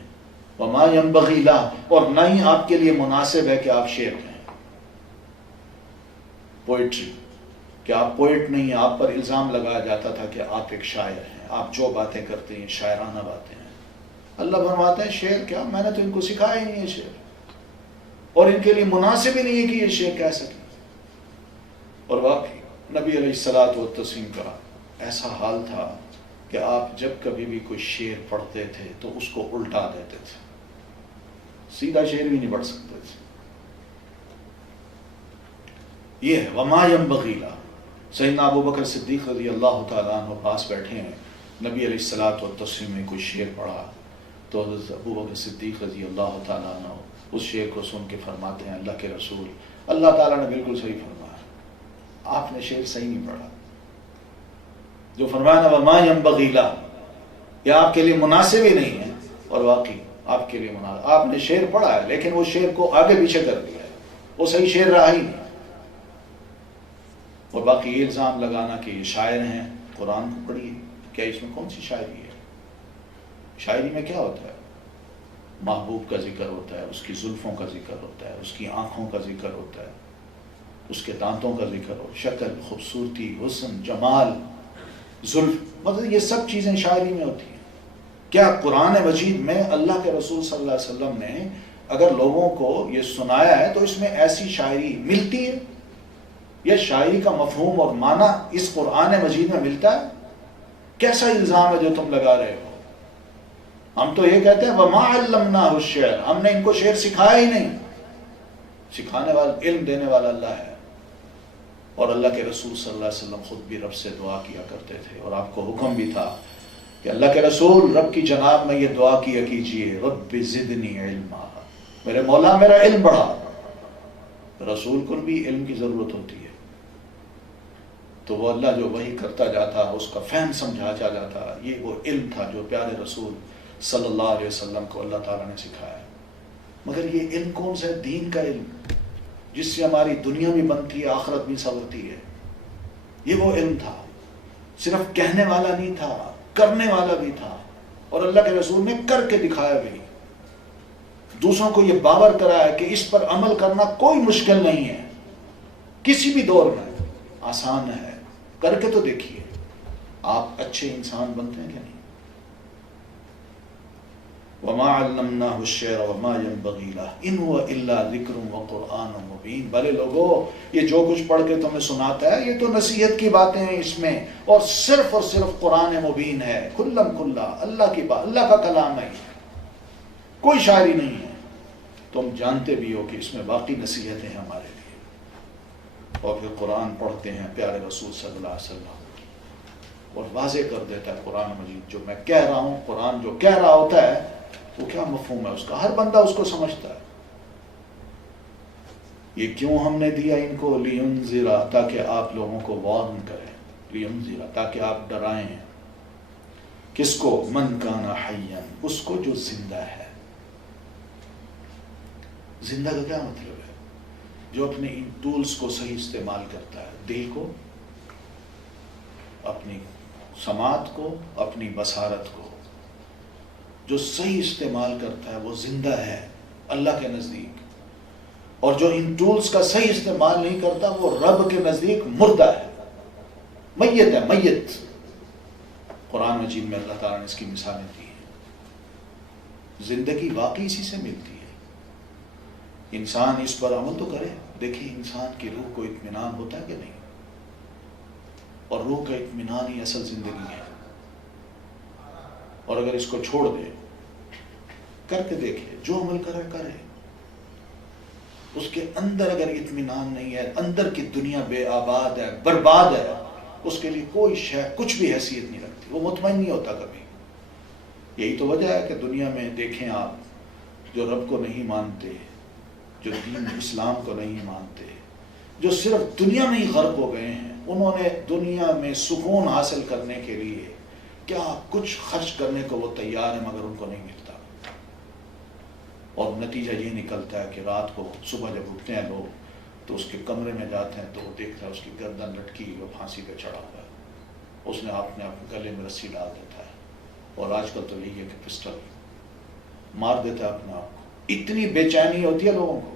وما ينبغي له، اور نہ ہی آپ کے لیے مناسب ہے کہ آپ شعر کہیں، پوئٹری، کہ آپ پوئٹ نہیں ہیں۔ آپ پر الزام لگایا جاتا تھا کہ آپ ایک شاعر ہیں، آپ جو باتیں کرتے ہیں شاعرانہ باتیں ہیں۔ اللہ فرماتا ہے شعر کیا، میں نے تو ان کو سکھایا ہی نہیں ہے شعر، اور ان کے لیے مناسب ہی نہیں ہے کہ یہ شعر کہہ سکیں۔ اور واقعی نبی علیہ الصلوۃ والتسلیم کا ایسا حال تھا کہ آپ جب کبھی بھی کوئی شعر پڑھتے تھے تو اس کو الٹا دیتے تھے، سیدھا شعر بھی نہیں پڑھ سکتے تھے۔ یہ ہے وما ينبغي له۔ سیدنا ابو بکر صدیق رضی اللہ تعالیٰ عنہ پاس بیٹھے ہیں، نبی علیہ الصلوۃ والتسلیم نے کوئی شعر پڑھا تو حضرت ابو بکر صدیق رضی اللہ تعالیٰ عنہ اس شعر کو سن کے فرماتے ہیں اللہ کے رسول، اللہ تعالیٰ نے بالکل صحیح فرمایا، آپ نے شعر صحیح نہیں پڑھا۔ جو فرمایا نا وما ينبغي له، یہ آپ کے لیے مناسب ہی نہیں ہے، اور واقعی آپ کے لیے مناسب، آپ نے شعر پڑھا ہے لیکن وہ شعر کو آگے پیچھے کر دیا ہے، وہ صحیح شعر رہا ہی نہیں۔ اور باقی یہ الزام لگانا کہ یہ شاعر ہیں، قرآن کو پڑھیے، کیا اس میں کون سی شاعری ہے؟ شاعری میں کیا ہوتا ہے؟ محبوب کا ذکر ہوتا ہے، اس کی زلفوں کا ذکر ہوتا ہے، اس کی آنکھوں کا ذکر ہوتا ہے، اس کے دانتوں کا ذکر ہو، شکل، خوبصورتی، حسن، جمال، زلف، مطلب یہ سب چیزیں شاعری میں ہوتی ہیں۔ کیا قرآن مجید میں اللہ کے رسول صلی اللہ علیہ وسلم نے اگر لوگوں کو یہ سنایا ہے تو اس میں ایسی شاعری ملتی ہے؟ یہ شاعری کا مفہوم اور معنی اس قرآن مجید میں ملتا ہے؟ کیسا الزام ہے جو تم لگا رہے ہو؟ ہم تو یہ کہتے ہیں وما علمناہ الشعر، ہم نے ان کو شعر سکھایا ہی نہیں۔ سکھانے والا، علم دینے والا اللہ ہے، اور اللہ کے رسول صلی اللہ علیہ وسلم خود بھی رب سے دعا کیا کرتے تھے، اور آپ کو حکم بھی تھا کہ اللہ کے رسول رب کی جناب میں یہ دعا کیا کیجئے، رب زدنی علما، میرے مولا میرا علم بڑھا۔ رسول کو بھی علم کی ضرورت ہوتی ہے، تو وہ اللہ جو وحی کرتا جاتا اس کا فہم سمجھاتا جاتا، یہ وہ علم تھا جو پیارے رسول صلی اللہ علیہ وسلم کو اللہ تعالیٰ نے سکھایا۔ مگر یہ علم کون سا ہے؟ دین کا علم، جس سے ہماری دنیا بھی بنتی ہے، آخرت بھی سنورتی ہے۔ یہ وہ علم تھا، صرف کہنے والا نہیں تھا، کرنے والا بھی تھا، اور اللہ کے رسول نے کر کے دکھایا بھی، دوسروں کو یہ باور کرایا کہ اس پر عمل کرنا کوئی مشکل نہیں ہے، کسی بھی دور میں آسان ہے، کر کے تو دیکھیے، آپ اچھے انسان بنتے ہیں کہ نہیں؟ وما علمناہ الشعر وما ينبغي له ان هو الا ذکر وقرآن مبین۔ بھلے لوگوں، یہ جو کچھ پڑھ کے تمہیں سناتا ہے یہ تو نصیحت کی باتیں ہیں اس میں، اور صرف قرآن مبین ہے، کھلم کھلا اللہ کی بات، اللہ کا کلام ہے، کوئی شاعری نہیں ہے۔ تم جانتے بھی ہو کہ اس میں باقی نصیحتیں ہیں ہمارے لیے۔ اور پھر قرآن پڑھتے ہیں پیارے رسول صلی اللہ علیہ وسلم، اور واضح کر دیتا ہے قرآن مجید جو میں کہہ رہا ہوں، قرآن جو کہہ رہا ہوتا ہے وہ کیا مفہوم ہے اس کا، ہر بندہ اس کو سمجھتا ہے۔ یہ کیوں ہم نے دیا ان کو؟ لینذرا، تاکہ آپ لوگوں کو وارن کریں، لینذرا، تاکہ آپ ڈرائیں۔ کس کو؟ من کان حیا، اس کو جو زندہ ہے۔ زندہ کا کیا مطلب ہے؟ جو اپنے ان ٹولز کو صحیح استعمال کرتا ہے، دل کو، اپنی سماعت کو، اپنی بصارت کو، جو صحیح استعمال کرتا ہے وہ زندہ ہے اللہ کے نزدیک، اور جو ان ٹولز کا صحیح استعمال نہیں کرتا وہ رب کے نزدیک مردہ ہے، میت ہے، میت۔ قرآن مجید میں اللہ تعالیٰ نے اس کی مثالیں دی ہیں۔ زندگی واقعی اسی سے ملتی ہے، انسان اس پر عمل تو کرے۔ دیکھیں انسان کی روح کو اطمینان ہوتا ہے کہ نہیں؟ اور روح کا اطمینان ہی اصل زندگی ہے، اور اگر اس کو چھوڑ دے کر کے دیکھے، جو عمل کرے، اس کے اندر اگر اطمینان نہیں ہے، اندر کی دنیا بے آباد ہے، برباد ہے، اس کے لیے کوئی شے کچھ بھی حیثیت نہیں رکھتی، وہ مطمئن نہیں ہوتا کبھی۔ یہی تو وجہ ہے کہ دنیا میں دیکھیں آپ، جو رب کو نہیں مانتے، جو دین اسلام کو نہیں مانتے، جو صرف دنیا میں ہی غرق ہو گئے ہیں، انہوں نے دنیا میں سکون حاصل کرنے کے لیے کیا کچھ خرچ کرنے کو وہ تیار ہیں، مگر ان کو نہیں ملتا۔ اور نتیجہ یہ نکلتا ہے کہ رات کو صبح جب اٹھتے ہیں لوگ تو اس کے کمرے میں جاتے ہیں تو وہ دیکھتا ہے اس کی گردن لٹکی، وہ پھانسی پہ چڑھا ہوا ہے، اس نے اپنے گلے میں رسی ڈال دیتا ہے، اور آج کل تو یہی ہے کہ پسٹل مار دیتا ہے اپنے آپ کو۔ اتنی بے چینی ہوتی ہے لوگوں کو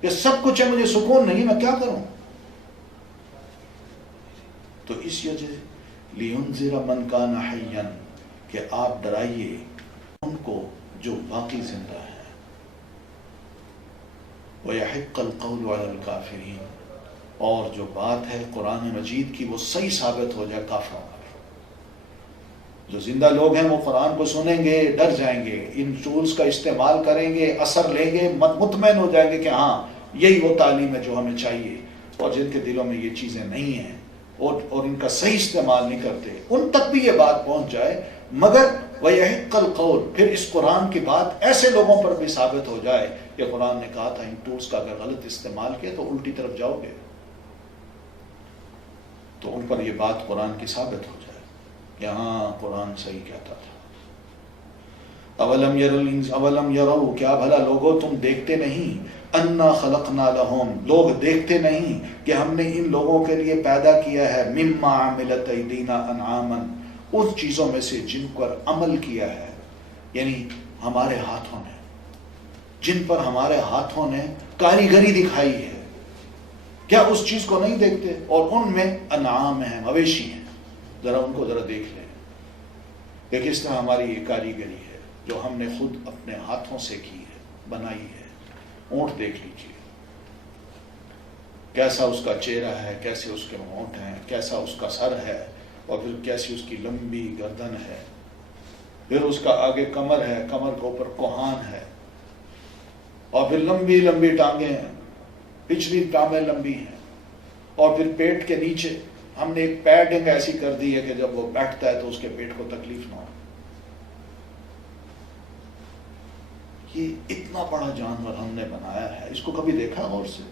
کہ سب کچھ ہے، مجھے سکون نہیں، میں کیا کروں؟ تو اس وجہ لِيُنذِرَ مَنْ كَانَ حَيًّا، کہ آپ ڈرائیے ان کو جو باقی زندہ ہے، وَيَحِقَّ الْقَوْلُ عَلَى الْكَافِرِينَ، اور جو بات ہے قرآن مجید کی وہ صحیح ثابت ہو جائے کافروں پر۔ جو زندہ لوگ ہیں وہ قرآن کو سنیں گے، ڈر جائیں گے، ان ٹولز کا استعمال کریں گے، اثر لیں گے، مطمئن ہو جائیں گے کہ ہاں یہی وہ تعلیم ہے جو ہمیں چاہیے۔ اور جن کے دلوں میں یہ چیزیں نہیں ہیں اور ان کا صحیح استعمال نہیں کرتے، ان تک بھی یہ بات پہنچ جائے، مگر وَيَحِقَّ الْقَوْلُ، پھر اس قرآن کی بات ایسے لوگوں پر بھی ثابت ہو جائے کہ قرآن نے کہا تھا ان ٹولز کا اگر غلط استعمال کیا تو الٹی طرف جاؤ گے، تو ان پر یہ بات قرآن کی ثابت ہو جائے کہ ہاں قرآن صحیح کہتا تھا۔ اولم یروا، کیا بھلا لوگوں تم دیکھتے نہیں، انا خلقنا لہم، لوگ دیکھتے نہیں کہ ہم نے ان لوگوں کے لیے پیدا کیا ہے، مما عملت ایدینا انعاما، اس چیزوں میں سے جن پر عمل کیا ہے، یعنی ہمارے ہاتھوں نے، جن پر ہمارے ہاتھوں نے کاریگری دکھائی ہے، کیا اس چیز کو نہیں دیکھتے؟ اور ان میں انعام ہیں، مویشی ہیں، ذرا ان کو ذرا دیکھ لیں کہ کس طرح ہماری یہ کاریگری ہے جو ہم نے خود اپنے ہاتھوں سے کی ہے، بنائی ہے۔ اونٹ دیکھ لیجیے، کیسا اس کا چہرہ ہے، کیسے اس کے ہونٹ ہیں، کیسا اس کا سر ہے، اور پھر کیسی اس کی لمبی گردن ہے، پھر اس کا آگے کمر ہے، کمر کے اوپر کوہان ہے، اور پھر لمبی لمبی ٹانگیں ہیں، پچھلی ٹانگیں لمبی ہیں، اور پھر پیٹ کے نیچے ہم نے ایک پیڈنگ ایسی کر دی ہے کہ جب وہ بیٹھتا ہے تو اس کے پیٹ کو تکلیف نہ ہو۔ یہ اتنا بڑا جانور ہم نے بنایا ہے، اس کو کبھی دیکھا غور سے؟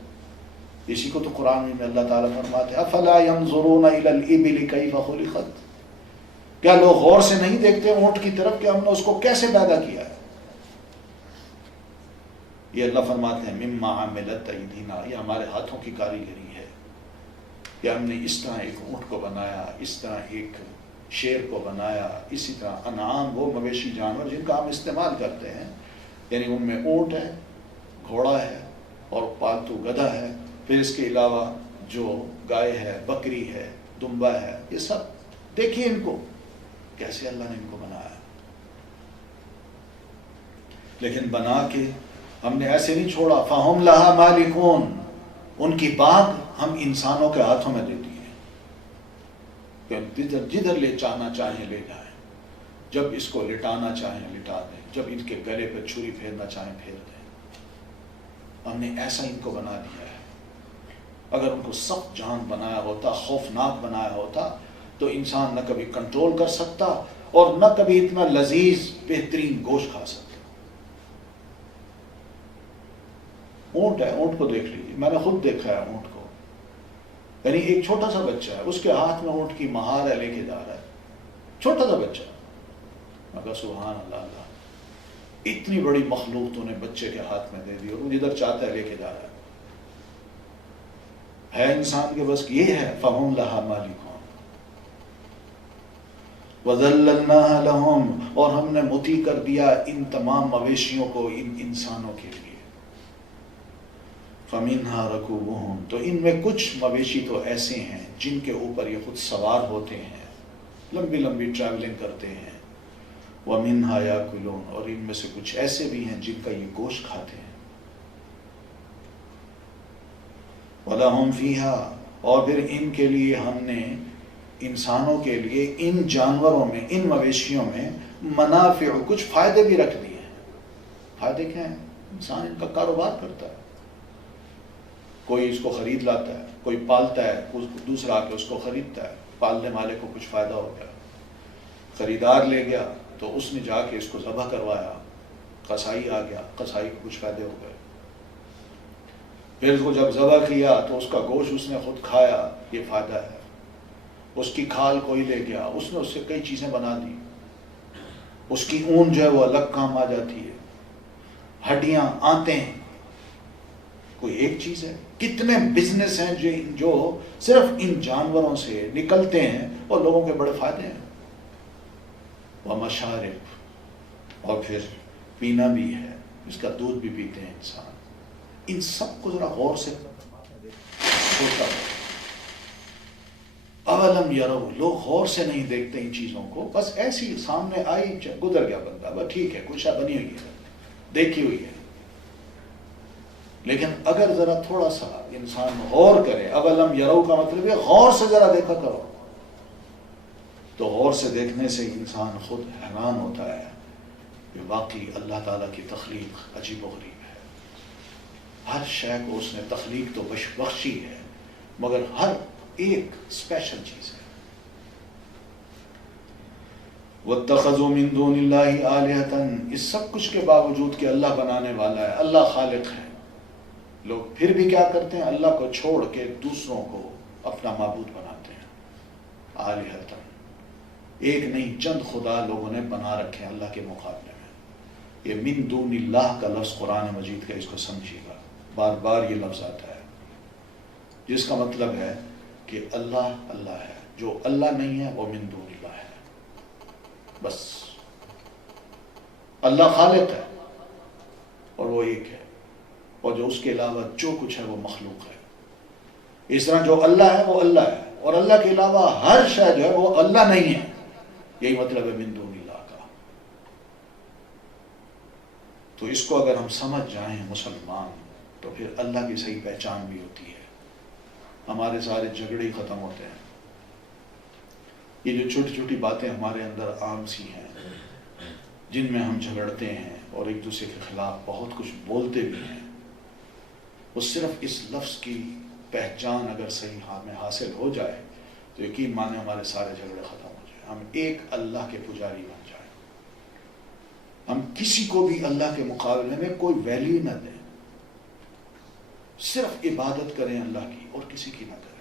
اسی کو تو قرآن میں اللہ تعالیٰ فرماتے ہیں افلا ينظرون الى الابل كيف خلقت، کیا لوگ غور سے نہیں دیکھتے اونٹ کی طرف کہ ہم نے اس کو کیسے پیدا کیا ہے؟ یہ اللہ فرماتے ہیں مما عملت ایدینا، یہ ہمارے ہاتھوں کی کاریگری ہے کہ ہم نے اس طرح ایک اونٹ کو بنایا، اس طرح ایک شیر کو بنایا، اسی طرح انعام وہ مویشی جانور جن کا ہم استعمال کرتے ہیں، یعنی ان میں اونٹ ہے، گھوڑا ہے اور پالتو گدھا ہے، پھر اس کے علاوہ جو گائے ہے، بکری ہے، دمبا ہے، یہ سب دیکھیے ان کو کیسے اللہ نے ان کو بنایا۔ لیکن بنا کے ہم نے ایسے نہیں چھوڑا، فَهُمْ لَهَا مَالِكُونَ، ان کی باغ ہم انسانوں کے ہاتھوں میں دے دیے کہ جدھر لے جانا چاہیں لے جائیں، جب اس کو لٹانا چاہیں لٹا دیں، جب ان کے گلے پہ چھری پھیرنا چاہیں پھیر دیں۔ ہم نے ایسا ان کو بنا دیا ہے۔ اگر ان کو سخت جان بنایا ہوتا، خوفناک بنایا ہوتا، تو انسان نہ کبھی کنٹرول کر سکتا اور نہ کبھی اتنا لذیذ بہترین گوشت کھا سکتا۔ اونٹ ہے، اونٹ کو دیکھ لیجیے، میں نے خود دیکھا ہے اونٹ کو، یعنی ایک چھوٹا سا بچہ ہے، اس کے ہاتھ میں اونٹ کی مہار ہے، لے کے جا رہا ہے، چھوٹا سا بچہ۔ میں کہا سبحان اللہ، اللہ اتنی بڑی مخلوق تو نے بچے کے ہاتھ میں دے دی، اور وہ جدھر چاہتا ہے لے کے جا رہا ہے انسان کے بس یہ ہے فَهُمْ لَهَا مَالِكُونَ وَذَلَّلْنَاهَا لَهُمْ، اور ہم نے مطیع کر دیا ان تمام مویشیوں کو ان انسانوں کے لیے، فَمِنْهَا رَكُوبُهُمْ، تو ان میں کچھ مویشی تو ایسے ہیں جن کے اوپر یہ خود سوار ہوتے ہیں، لمبی لمبی ٹریولنگ کرتے ہیں، وَمِنْهَا يَأْكُلُونَ، اور ان میں سے کچھ ایسے بھی ہیں جن کا یہ گوشت کھاتے ہیں، وَلَهُمْ فِيهَا، اور پھر ان کے لیے ہم نے انسانوں کے لیے ان جانوروں میں، ان مویشیوں میں منافع، کچھ فائدے بھی رکھ دیے ہیں۔ فائدے کیا ہیں؟ انسان ان کا کاروبار کرتا ہے، کوئی اس کو خرید لاتا ہے، کوئی پالتا ہے، دوسرا آ کے اس کو خریدتا ہے، پالنے والے کو کچھ فائدہ ہو گیا، خریدار لے گیا تو اس نے جا کے اس کو ذبح کروایا، قصائی آ گیا، قصائی کو کچھ فائدے ہو گئے، پھر اس کو جب ذبح کیا تو اس کا گوشت اس نے خود کھایا، یہ فائدہ ہے۔ اس کی کھال کوئی لے گیا، اس نے اس سے کئی چیزیں بنا دی، اس کی اون جو ہے وہ الگ کام آ جاتی ہے، ہڈیاں، آنتیں، کوئی ایک چیز ہے۔ کتنے بزنس ہیں جو صرف ان جانوروں سے نکلتے ہیں اور لوگوں کے بڑے فائدے ہیں۔ ومشارب، اور پھر پینا بھی ہے، اس کا دودھ بھی پیتے ہیں انسان۔ ان سب کو ذرا غور سے ہوتا ہے۔ اولم یرو، لوگ غور سے نہیں دیکھتے ان چیزوں کو، بس ایسی سامنے آئی، گزر گیا بندہ، بس ٹھیک ہے، کچھ شاید بنی ہوئی ہے، دیکھی ہوئی ہے۔ لیکن اگر ذرا تھوڑا سا انسان غور کرے، اولم یرو کا مطلب ہے غور سے ذرا دیکھا کرو، تو غور سے دیکھنے سے انسان خود حیران ہوتا ہے کہ واقعی اللہ تعالیٰ کی تخلیق عجیب و غریب ہے۔ ہر شے کو اس نے تخلیق تو بخشی ہے، مگر ہر ایک اسپیشل چیز ہے۔ وَاتَّخَذُوا مِن دُونِ اللَّهِ آلِهَةً، اس سب کچھ کے باوجود کہ اللہ بنانے والا ہے، اللہ خالق ہے، لوگ پھر بھی کیا کرتے ہیں؟ اللہ کو چھوڑ کے دوسروں کو اپنا معبود بناتے ہیں۔ آلِهَةً، ایک نہیں چند خدا لوگوں نے بنا رکھے ہیں اللہ کے مقابلے میں۔ یہ من دون اللہ کا لفظ قرآن مجید کا، اس کو سمجھیے گا، بار بار یہ لفظ آتا ہے، جس کا مطلب ہے کہ اللہ اللہ ہے، جو اللہ نہیں ہے وہ من دون اللہ ہے۔ بس اللہ خالق ہے اور وہ ایک ہے، اور جو اس کے علاوہ جو کچھ ہے وہ مخلوق ہے۔ اس طرح جو اللہ ہے وہ اللہ ہے، اور اللہ کے علاوہ ہر شے جو ہے وہ اللہ نہیں ہے۔ یہی مطلب ہے من دون اللہ کا۔ تو اس کو اگر ہم سمجھ جائیں مسلمان، تو پھر اللہ کی صحیح پہچان بھی ہوتی ہے، ہمارے سارے جھگڑے ختم ہوتے ہیں۔ یہ جو چھوٹی چھوٹی باتیں ہمارے اندر عام سی ہیں، جن میں ہم جھگڑتے ہیں اور ایک دوسرے کے خلاف بہت کچھ بولتے بھی ہیں، وہ صرف اس لفظ کی پہچان اگر صحیح ہمیں حاصل ہو جائے تو یقین مانے ہمارے سارے جھگڑے ختم ہو جائیں، ہم ایک اللہ کے پجاری بن جائیں، ہم کسی کو بھی اللہ کے مقابلے میں کوئی ویلیو نہ دیں، صرف عبادت کریں اللہ کی اور کسی کی نہ کریں۔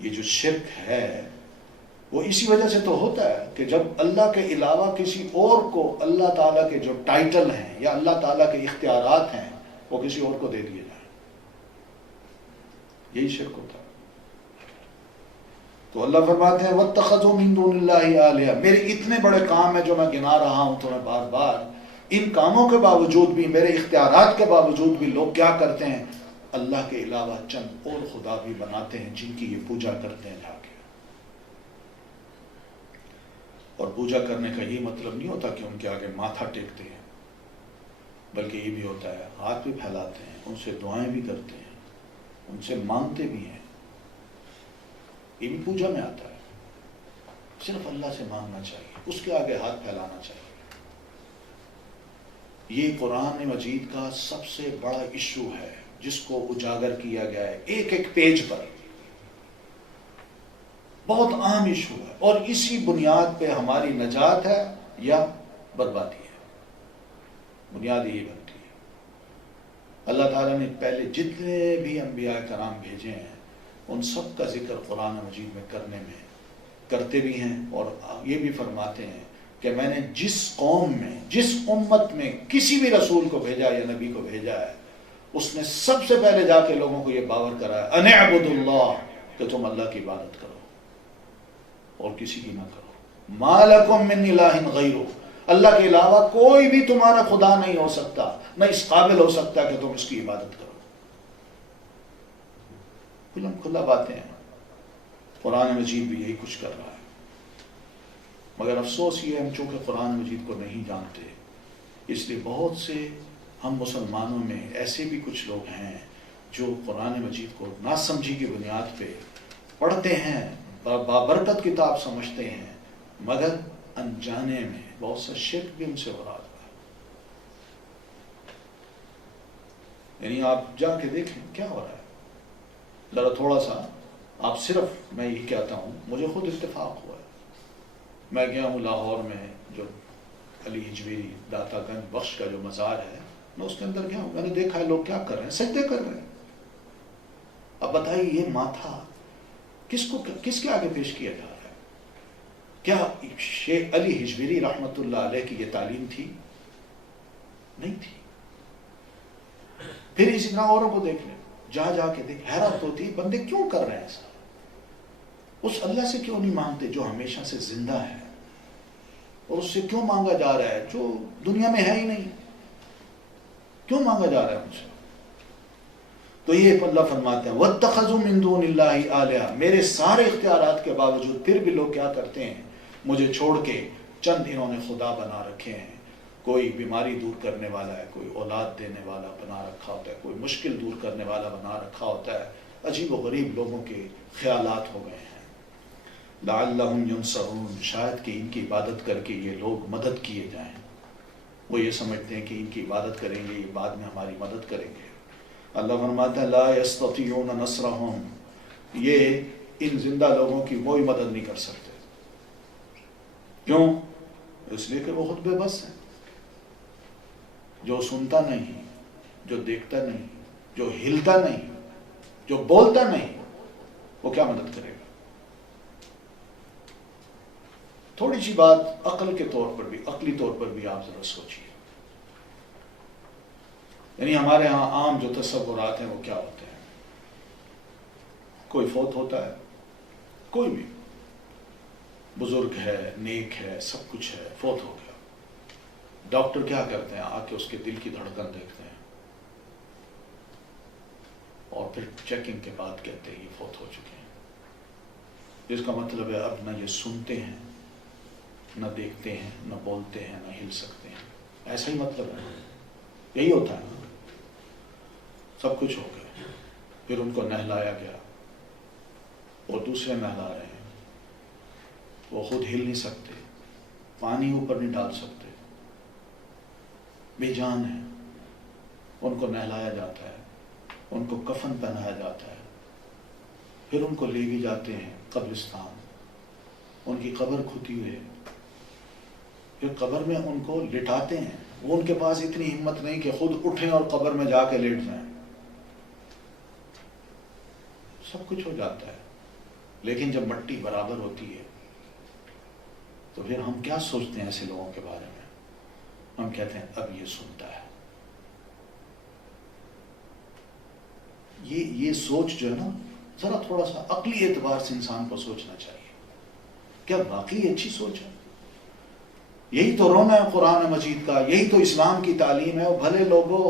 یہ جو شرک ہے وہ اسی وجہ سے تو ہوتا ہے کہ جب اللہ کے علاوہ کسی اور کو اللہ تعالیٰ کے جو ٹائٹل ہیں یا اللہ تعالیٰ کے اختیارات ہیں وہ کسی اور کو دے دیے جائیں، یہی شرک ہوتا ہے۔ تو اللہ فرماتے ہیں وَاتَّخَذُوا مِن دُونِ اللَّهِ آلِهَةً، میرے اتنے بڑے کام ہیں جو میں گنا رہا ہوں تمہیں بار بار، ان کاموں کے باوجود بھی، میرے اختیارات کے باوجود بھی لوگ کیا کرتے ہیں؟ اللہ کے علاوہ چند اور خدا بھی بناتے ہیں جن کی یہ پوجا کرتے ہیں جا کے۔ اور پوجا کرنے کا یہ مطلب نہیں ہوتا کہ ان کے آگے ماتھا ٹیکتے ہیں، بلکہ یہ بھی ہوتا ہے ہاتھ بھی پھیلاتے ہیں، ان سے دعائیں بھی کرتے ہیں، ان سے مانگتے بھی ہیں، یہ بھی پوجا میں آتا ہے۔ صرف اللہ سے مانگنا چاہیے، اس کے آگے ہاتھ پھیلانا چاہیے۔ یہ قرآن مجید کا سب سے بڑا ایشو ہے جس کو اجاگر کیا گیا ہے ایک ایک پیج پر، بہت عام ایشو ہے، اور اسی بنیاد پہ ہماری نجات ہے یا بربادی ہے، بنیاد یہی بنتی ہے۔ اللہ تعالیٰ نے پہلے جتنے بھی انبیاء کرام بھیجے ہیں ان سب کا ذکر قرآن مجید میں کرتے بھی ہیں، اور یہ بھی فرماتے ہیں کہ میں نے جس قوم میں، جس امت میں کسی بھی رسول کو بھیجا یا نبی کو بھیجا ہے، اس نے سب سے پہلے جا کے لوگوں کو یہ باور کرایا ان اعبدوا اللہ، کہ تم اللہ کی عبادت کرو اور کسی کی نہ کرو۔ ما لکم من الہ غیرہ، اللہ کے علاوہ کوئی بھی تمہارا خدا نہیں ہو سکتا، نہ اس قابل ہو سکتا کہ تم اس کی عبادت کرو۔ کھلا باتیں ہیں، قرآن مجید بھی یہی کچھ کر رہا ہے، مگر افسوس یہ ہے ہم چونکہ قرآن مجید کو نہیں جانتے، اس لیے بہت سے ہم مسلمانوں میں ایسے بھی کچھ لوگ ہیں جو قرآن مجید کو ناسمجھی کی بنیاد پہ پڑھتے ہیں، بابرکت کتاب سمجھتے ہیں، مگر انجانے میں بہت سا شرک بھی ان سے ہو رہا ہے۔ یعنی آپ جا کے دیکھیں کیا ہو رہا ہے، ذرا تھوڑا سا آپ صرف، میں یہ کہتا ہوں مجھے خود اتفاق ہوا ہے، میں گیا ہوں لاہور میں جو علی ہجویری داتا گنج بخش کا جو مزار ہے، میں اس کے اندر گیا ہوں، میں نے دیکھا ہے لوگ کیا کر رہے ہیں، سجدے کر رہے ہیں۔ اب بتائیے یہ ماتھا کس کے آگے پیش کیا جا رہا ہے؟ کیا شیخ علی ہجویری رحمت اللہ علیہ کی یہ تعلیم تھی؟ نہیں تھی۔ پھر اسی طرح اوروں کو دیکھ لیں، جا کے دیکھ، حیرت ہوتی ہے بندے کیوں کر رہے ہیں ایسا؟ اس اللہ سے کیوں نہیں مانگتے جو ہمیشہ سے زندہ ہے، اور اس سے کیوں مانگا جا رہا ہے جو دنیا میں ہے ہی نہیں؟ کیوں مانگا جا رہا ہے مجھ سے؟ تو یہ اللہ فرماتے ہیں وَاتَّخَذُوا مِن دُونِ اللَّهِ آلِهَةً، میرے سارے اختیارات کے باوجود پھر بھی لوگ کیا کرتے ہیں، مجھے چھوڑ کے چند انہوں نے خدا بنا رکھے ہیں۔ کوئی بیماری دور کرنے والا ہے، کوئی اولاد دینے والا بنا رکھا ہوتا ہے، کوئی مشکل دور کرنے والا بنا رکھا ہوتا ہے۔ عجیب و غریب لوگوں کے خیالات ہو گئے ہیں۔ لَعَلَّهُمْ يُنصَرُونَ، شاید کہ ان کی عبادت کر کے یہ لوگ مدد کیے جائیں۔ وہ یہ سمجھتے ہیں کہ ان کی عبادت کریں گے یہ بعد میں ہماری مدد کریں گے۔ اللہ فرماتا ہے لا يستطيعون نصرهم، یہ ان زندہ لوگوں کی کوئی مدد نہیں کر سکتے۔ کیوں؟ اس لیے کہ وہ خود بے بس ہیں۔ جو سنتا نہیں، جو دیکھتا نہیں، جو ہلتا نہیں، جو بولتا نہیں، وہ کیا مدد کرے گا؟ تھوڑی سی بات عقل کے طور پر بھی، عقلی طور پر بھی آپ ذرا سوچیے۔ یعنی ہمارے ہاں عام جو تصورات ہیں وہ کیا ہوتے ہیں؟ کوئی فوت ہوتا ہے، کوئی بھی بزرگ ہے، نیک ہے، سب کچھ ہے، فوت ہو گیا، ڈاکٹر کیا کرتے ہیں؟ آ کے اس کے دل کی دھڑکن دیکھتے ہیں اور پھر چیکنگ کے بعد کہتے ہیں یہ فوت ہو چکے ہیں، جس کا مطلب ہے اب نہ یہ سنتے ہیں، نہ دیکھتے ہیں، نہ بولتے ہیں، نہ ہل سکتے ہیں۔ ایسا ہی مطلب ہے، یہی ہوتا ہے نا، سب کچھ ہو گیا، پھر ان کو نہلایا گیا اور دوسرے نہلا رہے ہیں، وہ خود ہل نہیں سکتے، پانی اوپر نہیں ڈال سکتے، بے جان ہے، ان کو نہلایا جاتا ہے، ان کو کفن پہنایا جاتا ہے، پھر ان کو لے بھی جاتے ہیں قبرستان، ان کی قبر کھدی ہوئی ہے، پھر قبر میں ان کو لٹاتے ہیں، وہ ان کے پاس اتنی ہمت نہیں کہ خود اٹھیں اور قبر میں جا کے لیٹ جائیں، سب کچھ ہو جاتا ہے، لیکن جب مٹی برابر ہوتی ہے تو پھر ہم کیا سوچتے ہیں ایسے لوگوں کے بارے میں؟ ہم کہتے ہیں اب یہ سنتا ہے۔ یہ سوچ جو ہے نا، ذرا تھوڑا سا عقلی اعتبار سے انسان کو سوچنا چاہیے، کیا واقعی اچھی سوچ ہے؟ یہی تو رونا ہے قرآن مجید کا، یہی تو اسلام کی تعلیم ہے۔ بھلے لوگوں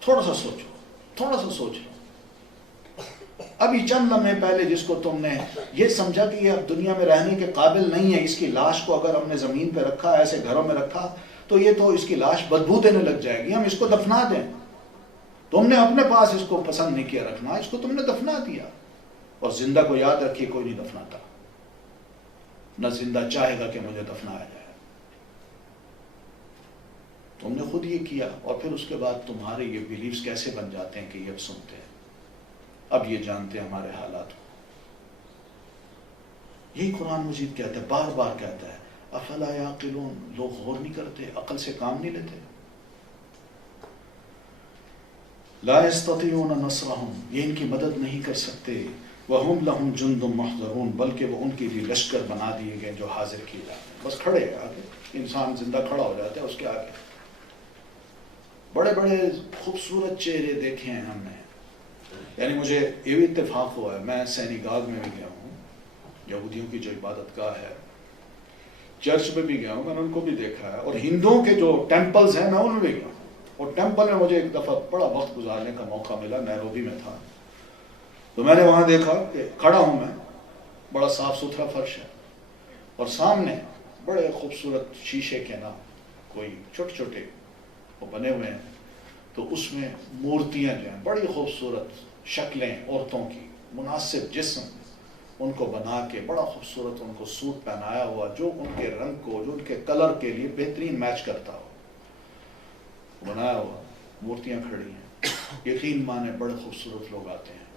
تھوڑا سا سوچو، تھوڑا سا سوچو۔ ابھی چند لمحے پہلے جس کو تم نے یہ سمجھا کہ یہ اب دنیا میں رہنے کے قابل نہیں ہے، اس کی لاش کو اگر ہم نے زمین پہ رکھا، ایسے گھروں میں رکھا تو یہ تو اس کی لاش بدبو دینے لگ جائے گی، ہم اس کو دفنا دیں۔ تم نے اپنے پاس اس کو پسند نہیں کیا رکھنا، اس کو تم نے دفنا دیا۔ اور زندہ کو یاد رکھیے کوئی نہیں دفناتا، نہ زندہ چاہے گا کہ مجھے دفنایا جائے۔ تم نے خود یہ کیا، اور پھر اس کے بعد تمہارے یہ بیلیفز کیسے بن جاتے ہیں کہ یہ اب سنتے ہیں، اب یہ جانتے ہیں ہمارے حالات کو۔ یہی قرآن مجید کہتا ہے، بار بار کہتا ہے افلا یعقلون، لوگ غور نہیں کرتے، عقل سے کام نہیں لیتے۔ لا یستطیعون نصرہم، یہ ان کی مدد نہیں کر سکتے، وہم لہم جند محضرون، بلکہ وہ ان کے لیے لشکر بنا دیے گئے جو حاضر کیے جاتے ہیں۔ بس کھڑے ہیں آگے، انسان زندہ کھڑا ہو جاتا ہے، اس کے آگے بڑے بڑے خوبصورت چہرے دیکھے ہیں ہم نے۔ یعنی مجھے یہ بھی اتفاق ہوا ہے، میں سینیگاگ میں بھی گیا ہوں، یہودیوں کی جو عبادت گاہ ہے، چرچ میں بھی گیا ہوں، میں نے ان کو بھی دیکھا ہے، اور ہندوؤں کے جو ٹیمپلز ہیں میں ان میں بھی گیا ہوں۔ اور ٹیمپل میں مجھے ایک دفعہ بڑا وقت گزارنے کا موقع ملا، نیروبی میں تھا، تو میں نے وہاں دیکھا کہ کھڑا ہوں میں، بڑا صاف ستھرا فرش ہے، اور سامنے بڑے خوبصورت شیشے کے نا کوئی چھوٹے چھوٹے وہ بنے ہوئے ہیں، تو اس میں مورتیاں جو ہیں بڑی خوبصورت شکلیں عورتوں کی، مناسب جسم، ان کو بنا کے بڑا خوبصورت ان کو سوٹ پہنایا ہوا جو ان کے رنگ کو، جو ان کے کلر کے لیے بہترین میچ کرتا ہو، بنایا ہوا مورتیاں کھڑی ہیں۔ یقین مانے بڑے خوبصورت لوگ آتے ہیں،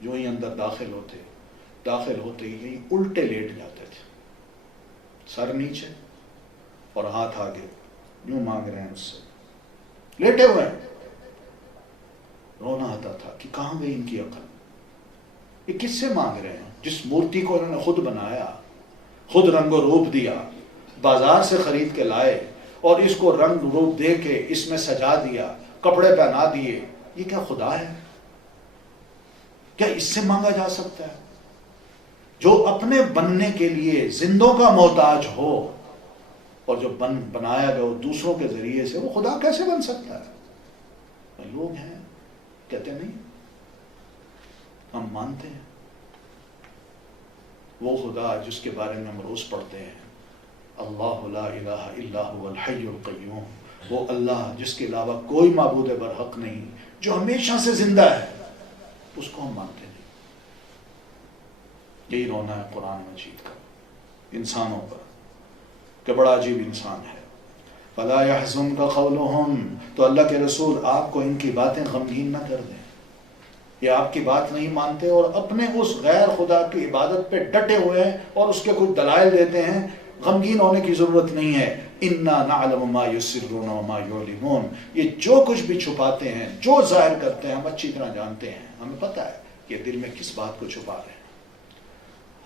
جو ہی اندر داخل ہوتے ہی الٹے لیٹ جاتے تھے، سر نیچے اور ہاتھ آگے، یوں مانگ رہے ہیں اس سے، لیٹے ہوئے ہیں۔ رونا آتا تھا کہ کہاں گئی ان کی عقل، یہ کس سے مانگ رہے ہیں؟ جس مورتی کو انہوں نے خود بنایا، خود رنگ و روپ دیا، بازار سے خرید کے لائے اور اس کو رنگ روپ دے کے اس میں سجا دیا، کپڑے پہنا دیے، یہ کیا خدا ہے؟ کیا اس سے مانگا جا سکتا ہے؟ جو اپنے بننے کے لیے زندوں کا محتاج ہو اور جو بنایا گیا دوسروں کے ذریعے سے، وہ خدا کیسے بن سکتا ہے؟ لوگ ہیں کہتے نہیں، ہم مانتے ہیں وہ خدا جس کے بارے میں ہم روز پڑھتے ہیں، اللہ لا الہ الا هو الحی القیوم، وہ اللہ جس کے علاوہ کوئی معبود برحق نہیں، جو ہمیشہ سے زندہ ہے، اس کو ہم مانتے نہیں۔ یہی رونا ہے قرآن مجید کا انسانوں پر کہ بڑا عجیب انسان ہے۔ فلا يحزنك قولهم، تو اللہ کے رسول آپ کو ان کی باتیں غمگین نہ کر دیں، یہ آپ کی بات نہیں مانتے اور اپنے اس غیر خدا کی عبادت پہ ڈٹے ہوئے ہیں اور اس کے کچھ دلائل دیتے ہیں، غمگین ہونے کی ضرورت نہیں ہے۔ انا نعلم ما یسرون وما یعلنون، یہ جو کچھ بھی چھپاتے ہیں، جو ظاہر کرتے ہیں، ہم اچھی طرح جانتے ہیں، ہمیں پتہ ہے کہ دل میں کس بات کو چھپا رہے ہیں،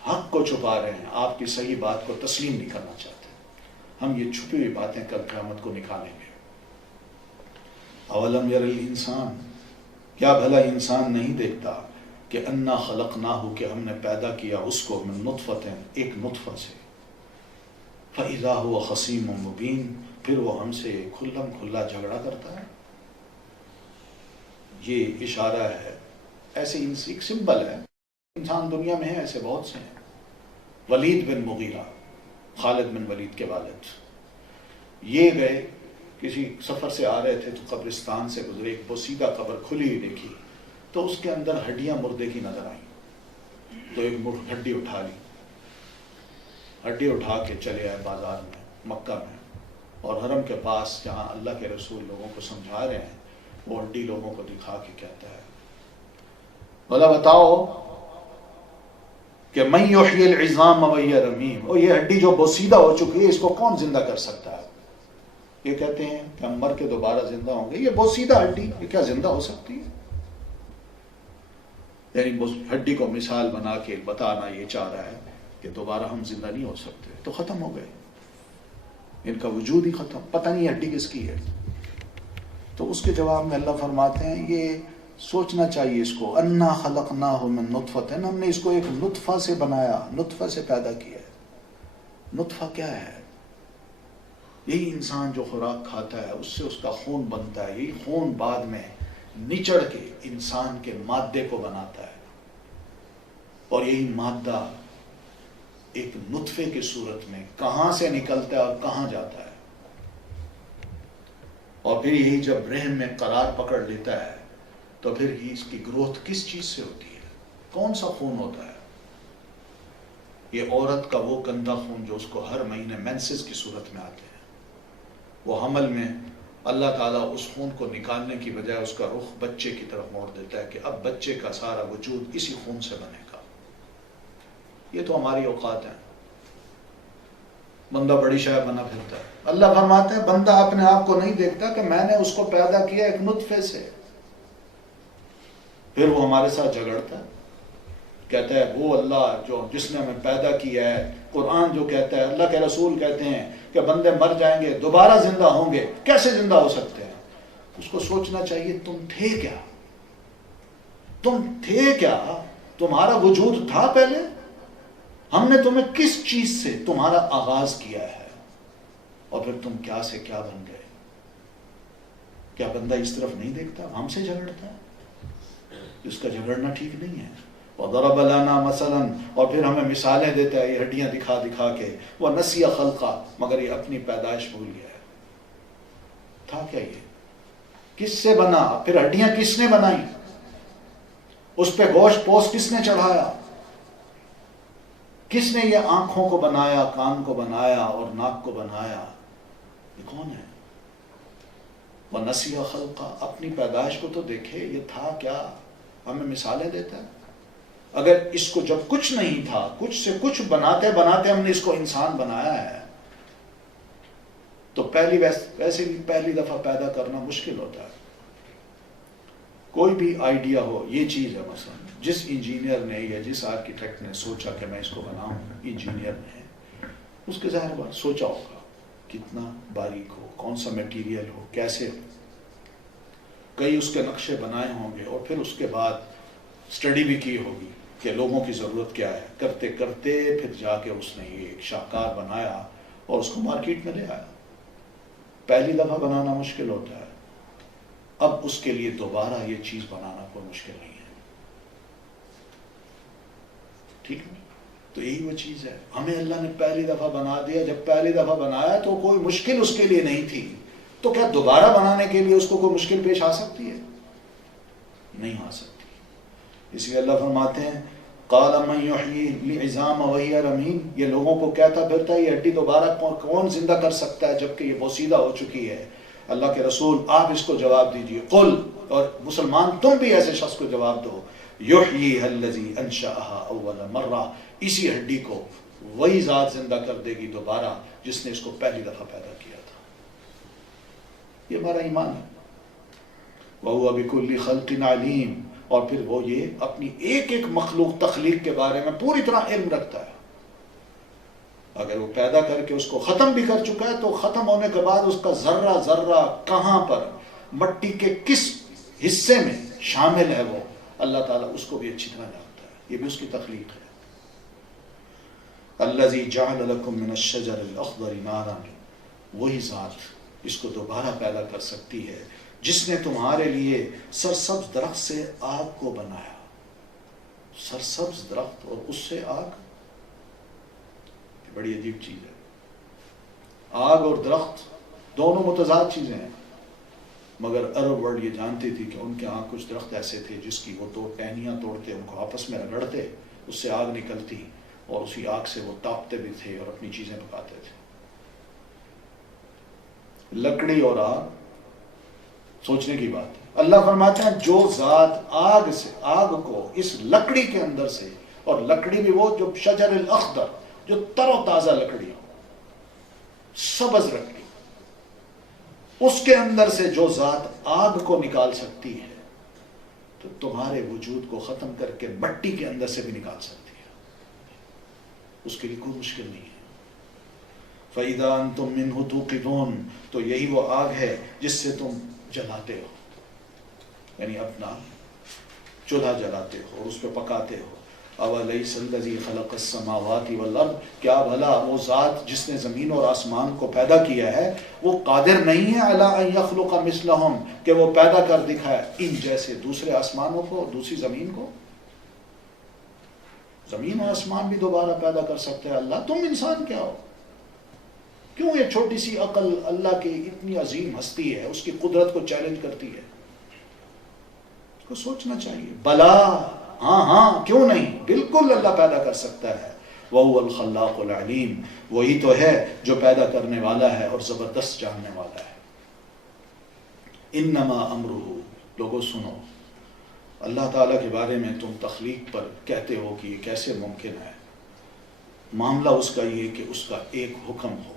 حق کو چھپا رہے ہیں، آپ کی صحیح بات کو تسلیم نہیں کرنا چاہتے۔ ہم یہ چھپی ہوئی باتیں کل قیامت کو نکالیں گے۔ اولم یر الانسان، کیا بھلا انسان نہیں دیکھتا کہ انا خلقناہ، کہ ہم نے پیدا کیا اس کو من نطفۃ، ایک نطفہ سے، فاذا هو خصیم مبین، پھر وہ ہم سے کھلم کھلا جھگڑا کرتا ہے۔ یہ اشارہ ہے، ایسے ایک سمبل ہے، انسان دنیا میں ہے ایسے بہت سے ہیں۔ ولید بن مغیرہ، خالد بن ولید کے والد، یہ گئے کسی سفر سے آ رہے تھے تو قبرستان سے گزرے، ایک بوسیدہ قبر کھلی ہوئی دیکھی تو اس کے اندر ہڈیاں مردے کی نظر آئیں، تو ایک ہڈی اٹھا لی، ہڈی اٹھا کے چلے آئے بازار میں، مکہ میں، اور حرم کے پاس جہاں اللہ کے رسول لوگوں کو سمجھا رہے ہیں، وہ ہڈی لوگوں کو دکھا کے کہتا ہے، بھلا بتاؤ کہ من یحیی العظام وہی رمیم، اور یہ ہڈی جو بوسیدہ ہو چکی ہے اس کو کون زندہ کر سکتا ہے؟ یہ کہتے ہیں کہ ہم مر کے دوبارہ زندہ ہوں گے، یہ بوسیدہ ہڈی یہ کیا زندہ ہو سکتی ہے؟ یعنی ہڈی کو مثال بنا کے بتانا یہ چاہ رہا ہے کہ دوبارہ ہم زندہ نہیں ہو سکتے، تو ختم ہو گئے، ان کا وجود ہی ختم، پتہ نہیں ہڈی کس کی ہے۔ تو اس کے جواب میں اللہ فرماتے ہیں یہ سوچنا چاہیے اس کو، انا خلقناہ من نطفۃ، ہم نے اس کو ایک نطفہ سے بنایا، نطفہ سے پیدا کیا ہے۔ نطفہ کیا ہے؟ یہی انسان جو خوراک کھاتا ہے اس سے اس کا خون بنتا ہے، یہی خون بعد میں نچڑ کے انسان کے مادے کو بناتا ہے، اور یہی مادہ ایک نطفے کی صورت میں کہاں سے نکلتا ہے اور کہاں جاتا ہے، اور پھر یہی جب رحم میں قرار پکڑ لیتا ہے تو پھر ہی اس کی گروتھ کس چیز سے ہوتی ہے؟ کون سا خون ہوتا ہے؟ یہ عورت کا وہ گندا خون جو اس کو ہر مہینے مینسز کی صورت میں آتے ہیں، وہ حمل میں اللہ تعالیٰ اس خون کو نکالنے کی بجائے اس کا رخ بچے کی طرف موڑ دیتا ہے کہ اب بچے کا سارا وجود اسی خون سے بنے گا۔ یہ تو ہماری اوقات ہیں، بندہ بڑی شے بنا پھرتا ہے۔ اللہ فرماتے ہیں بندہ اپنے آپ کو نہیں دیکھتا کہ میں نے اس کو پیدا کیا ایک نطفے سے، پھر وہ ہمارے ساتھ جھگڑتا ہے، کہتا ہے وہ اللہ جس نے ہمیں پیدا کیا ہے، قرآن جو کہتا ہے، اللہ کے رسول کہتے ہیں کہ بندے مر جائیں گے دوبارہ زندہ ہوں گے، کیسے زندہ ہو سکتے ہیں؟ اس کو سوچنا چاہیے تم تھے کیا؟ تم تھے کیا؟ تمہارا وجود تھا پہلے؟ ہم نے تمہیں کس چیز سے تمہارا آغاز کیا ہے اور پھر تم کیا سے کیا بن گئے؟ کیا بندہ اس طرف نہیں دیکھتا؟ ہم سے جھگڑتا ہے، اس کا جھگڑنا ٹھیک نہیں ہے۔ وَضَرَبَ لَنَا مَثَلًا، اور پھر ہمیں مثالیں دیتا ہے یہ ہڈیاں دکھا دکھا کے، وَنَسِيَ خَلْقًا، مگر یہ اپنی پیدائش بھول گیا ہے۔ تھا کیا یہ؟ کس سے بنا؟ پھر ہڈیاں کس نے بنائی؟ اس پہ گوشت پوست کس نے چڑھایا؟ کس نے یہ آنکھوں کو بنایا، کان کو بنایا اور ناک کو بنایا؟ یہ کون ہے؟ وَنَسِيَ خَلْقَ، اپنی پیدائش کو تو دیکھے، یہ تھا کیا؟ ہمیں مثالیں دیتا ہے۔ اگر اس کو جب کچھ نہیں تھا، کچھ سے کچھ بناتے بناتے ہم نے اس کو انسان بنایا ہے، تو ویسے بھی پہلی دفعہ پیدا کرنا مشکل ہوتا ہے۔ کوئی بھی آئیڈیا ہو، یہ چیز ہے مثلا جس انجینئر نے یا جس آرکیٹیکٹ نے سوچا کہ میں اس کو بناؤں، انجینئر نے اس کے ظاہر بات سوچا ہوگا کتنا باریک ہو، کون سا میٹیریل ہو، کیسے ہو، کئی اس کے نقشے بنائے ہوں گے، اور پھر اس کے بعد اسٹڈی بھی کی ہوگی کہ لوگوں کی ضرورت کیا ہے، کرتے کرتے پھر جا کے اس نے یہ ایک شاہکار بنایا اور اس کو مارکیٹ میں لے آیا۔ پہلی دفعہ بنانا مشکل ہوتا ہے، اب اس کے لیے دوبارہ یہ چیز بنانا کوئی مشکل نہیں ہے، ٹھیک ہے؟ تو یہی وہ چیز ہے، ہمیں اللہ نے پہلی دفعہ بنا دیا، جب پہلی دفعہ بنایا تو کوئی مشکل اس کے لیے نہیں تھی، تو کیا دوبارہ بنانے کے لیے اس کو کوئی مشکل پیش آ سکتی ہے؟ نہیں آ سکتی۔ اس لیے اللہ فرماتے ہیں قال من یحیی العظام وہی رمیم، یہ لوگوں کو کہتا پھرتا ہے یہ ہڈی دوبارہ کون زندہ کر سکتا ہے جبکہ یہ بوسیدہ ہو چکی ہے؟ اللہ کے رسول آپ اس کو جواب دیجئے، قل، اور مسلمان تم بھی ایسے شخص کو جواب دو، یحییھا الذی انشأھا اول مرہ، اسی ہڈی کو وہی ذات زندہ کر دے گی دوبارہ جس نے اس کو پہلی دفعہ پیدا کیا تھا۔ یہ ہمارا ایمان ہے۔ وَهُوَ بِكُلِّ خَلْقٍ عَلِيمٌ، اور پھر وہ یہ اپنی ایک ایک مخلوق تخلیق کے بارے میں پوری طرح علم رکھتا ہے۔ اگر وہ پیدا کر کے اس کو ختم بھی کر چکا ہے تو ختم ہونے کے بعد اس کا ذرہ ذرہ کہاں پر، مٹی کے کس حصے میں شامل ہے، وہ اللہ تعالیٰ اس کو بھی اچھی طرح جانتا ہے، یہ بھی اس کی تخلیق ہے۔ الذی جعل لکم من الشجر الاخضر نارا، وہی ذات اس کو دوبارہ پیدا کر سکتی ہے جس نے تمہارے لیے سرسبز درخت سے آگ کو بنایا۔ سرسبز درخت اور اس سے آگ، یہ بڑی عجیب چیز ہے۔ آگ اور درخت دونوں متضاد چیزیں ہیں، مگر عرب ورلڈ یہ جانتی تھی کہ ان کے ہاں کچھ درخت ایسے تھے جس کی وہ دو ٹہنیاں توڑتے، ان کو آپس میں رگڑتے، اس سے آگ نکلتی، اور اسی آگ سے وہ تاپتے بھی تھے اور اپنی چیزیں پکاتے تھے۔ لکڑی اور آگ، سوچنے کی بات ہے۔ اللہ فرماتے ہیں جو ذات آگ کو اس لکڑی کے اندر سے، اور لکڑی بھی وہ جو شجر الاخضر، جو تر و تازہ لکڑی ہو، سبز لکڑی، اس کے اندر سے جو ذات آگ کو نکال سکتی ہے تو تمہارے وجود کو ختم کر کے مٹی کے اندر سے بھی نکال سکتی ہے، اس کے لیے کوئی مشکل نہیں ہے۔ فَإِذَا أَنْتُم مِّنْهُ تُوقِدُونَ، تو یہی وہ آگ ہے جس سے تم جلاتے ہو، یعنی اپنا چولہا جلاتے ہو اور اس پہ پکاتے ہو۔ أَوَلَيْسَ الَّذِي خَلَقَ السَّمَاوَاتِ وَالْأَرْضَ، کیا بھلا وہ ذات جس نے زمین اور آسمان کو پیدا کیا ہے وہ قادر نہیں ہے عَلَىٰ أَن يَخْلُقَ مِثْلَهُمْ، کہ وہ پیدا کر دکھائے ان جیسے دوسرے آسمانوں کو، دوسری زمین کو؟ زمین اور آسمان بھی دوبارہ پیدا کر سکتے ہیں اللہ، تم انسان کیا ہو؟ کیوں یہ چھوٹی سی عقل اللہ کی اتنی عظیم ہستی ہے، اس کی قدرت کو چیلنج کرتی ہے؟ اس کو سوچنا چاہیے۔ بلا، ہاں کیوں نہیں، بالکل اللہ پیدا کر سکتا ہے۔ وَهُوَ الْخَلَّاقُ الْعَلِيمُ، وہی تو ہے جو پیدا کرنے والا ہے اور زبردست جاننے والا ہے۔ انما امرہ، لوگوں سنو، اللہ تعالیٰ کے بارے میں تم تخلیق پر کہتے ہو کہ یہ کیسے ممکن ہے، معاملہ اس کا یہ کہ اس کا ایک حکم ہو،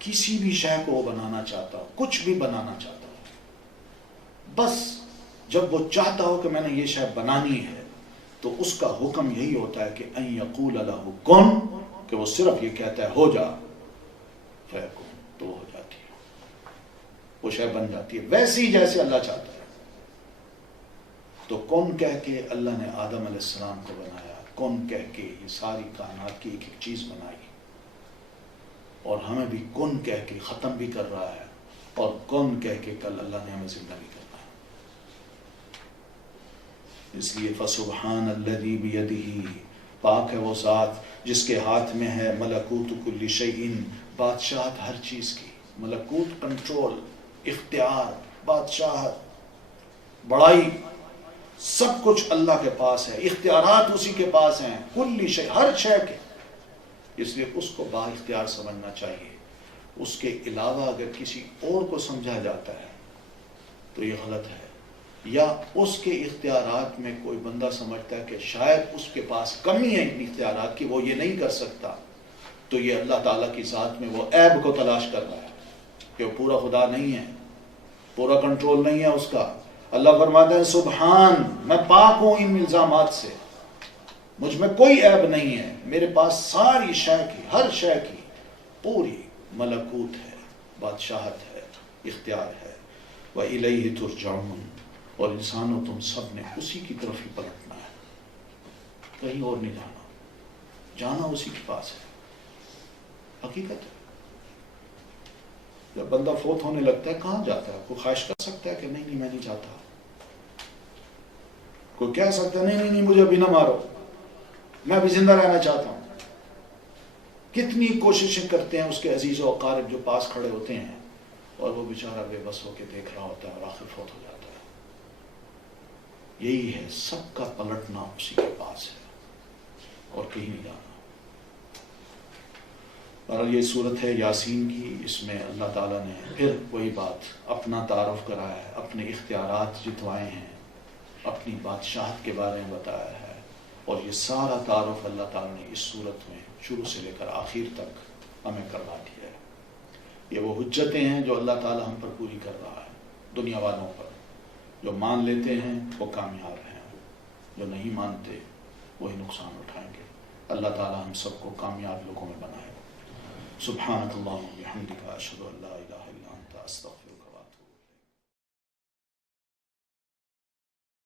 کسی بھی شے کو وہ بنانا چاہتا ہو، کچھ بھی بنانا چاہتا ہو، بس جب وہ چاہتا ہو کہ میں نے یہ شے بنانی ہے تو اس کا حکم یہی ہوتا ہے کہ ان یقول لہ کن، کہ وہ صرف یہ کہتا ہے ہو جا، فیکون، تو ہو جاتی ہے، وہ شے بن جاتی ہے ویسی جیسے اللہ چاہتا ہے۔ تو کن کہہ کے اللہ نے آدم علیہ السلام کو بنایا، کن کہہ کے یہ ساری کائنات کی ایک ایک چیز بنائی، اور ہمیں بھی کن کہہ کے ختم بھی کر رہا ہے، اور کن کہہ کے کل اللہ نے ہمیں زندہ بھی کرنا ہے۔ اس لیے فسبحان الذی بیدہ، پاک ہے وہ ذات جس کے ہاتھ میں ہے ملکوت کل شیء، بادشاہت ہر چیز کی، ملکوت کنٹرول، اختیار، بادشاہت، بڑائی، سب کچھ اللہ کے پاس ہے، اختیارات اسی کے پاس ہیں، کل شے، ہر شے کے، اس لیے اس کو با اختیار سمجھنا چاہیے۔ اس کے علاوہ اگر کسی اور کو سمجھا جاتا ہے تو یہ غلط ہے، یا اس کے اختیارات میں کوئی بندہ سمجھتا ہے کہ شاید اس کے پاس کمی ہے ان اختیارات کی، وہ یہ نہیں کر سکتا، تو یہ اللہ تعالیٰ کی ذات میں وہ عیب کو تلاش کر رہا ہے کہ وہ پورا خدا نہیں ہے، پورا کنٹرول نہیں ہے اس کا۔ اللہ فرماتے ہیں سبحان، میں پاک ہوں ان الزامات سے، مجھ میں کوئی عیب نہیں ہے، میرے پاس ساری شے کی، ہر شے کی پوری ملکوت ہے، بادشاہت ہے، اختیار ہے۔ وَإِلَيْهِ تُرْجَعُونَ، اور انسانوں تم سب نے اسی کی طرف ہی پلٹنا ہے، کہیں اور نہیں جانا، جانا اسی کے پاس ہے، حقیقت ہے۔ جب بندہ فوت ہونے لگتا ہے کہاں جاتا ہے؟ کوئی خواہش کر سکتا ہے کہ نہیں میں نہیں جاتا؟ کوئی کہہ سکتا ہے نہیں مجھے ابھی نہ مارو، میں ابھی زندہ رہنا چاہتا ہوں؟ کتنی کوششیں کرتے ہیں اس کے عزیز و اقارب جو پاس کھڑے ہوتے ہیں، اور وہ بیچارہ بے بس ہو کے دیکھ رہا ہوتا ہے اور آخر فوت ہو جاتا ہے۔ یہی ہے، سب کا پلٹنا اسی کے پاس ہے اور کہیں نہیں جانا۔ اور یہ صورت ہے یاسین کی، اس میں اللہ تعالیٰ نے پھر وہی بات اپنا تعارف کرایا ہے، اپنے اختیارات جتوائے ہیں، اپنی بادشاہت کے بارے میں بتایا ہے، اور یہ سارا تعارف اللہ تعالیٰ نے اس صورت میں شروع سے لے کر آخر تک ہمیں کروا دیا ہے۔ یہ وہ حجتیں ہیں جو اللہ تعالیٰ ہم پر پوری کر رہا ہے، دنیا والوں پر۔ جو مان لیتے ہیں وہ کامیاب ہیں، جو نہیں مانتے وہی نقصان اٹھائیں گے۔ اللہ تعالیٰ ہم سب کو کامیاب لوگوں میں بنائے۔ سبحانک اللہم و بحمدک، اشہد ان لا الہ الا انت، استغفرک۔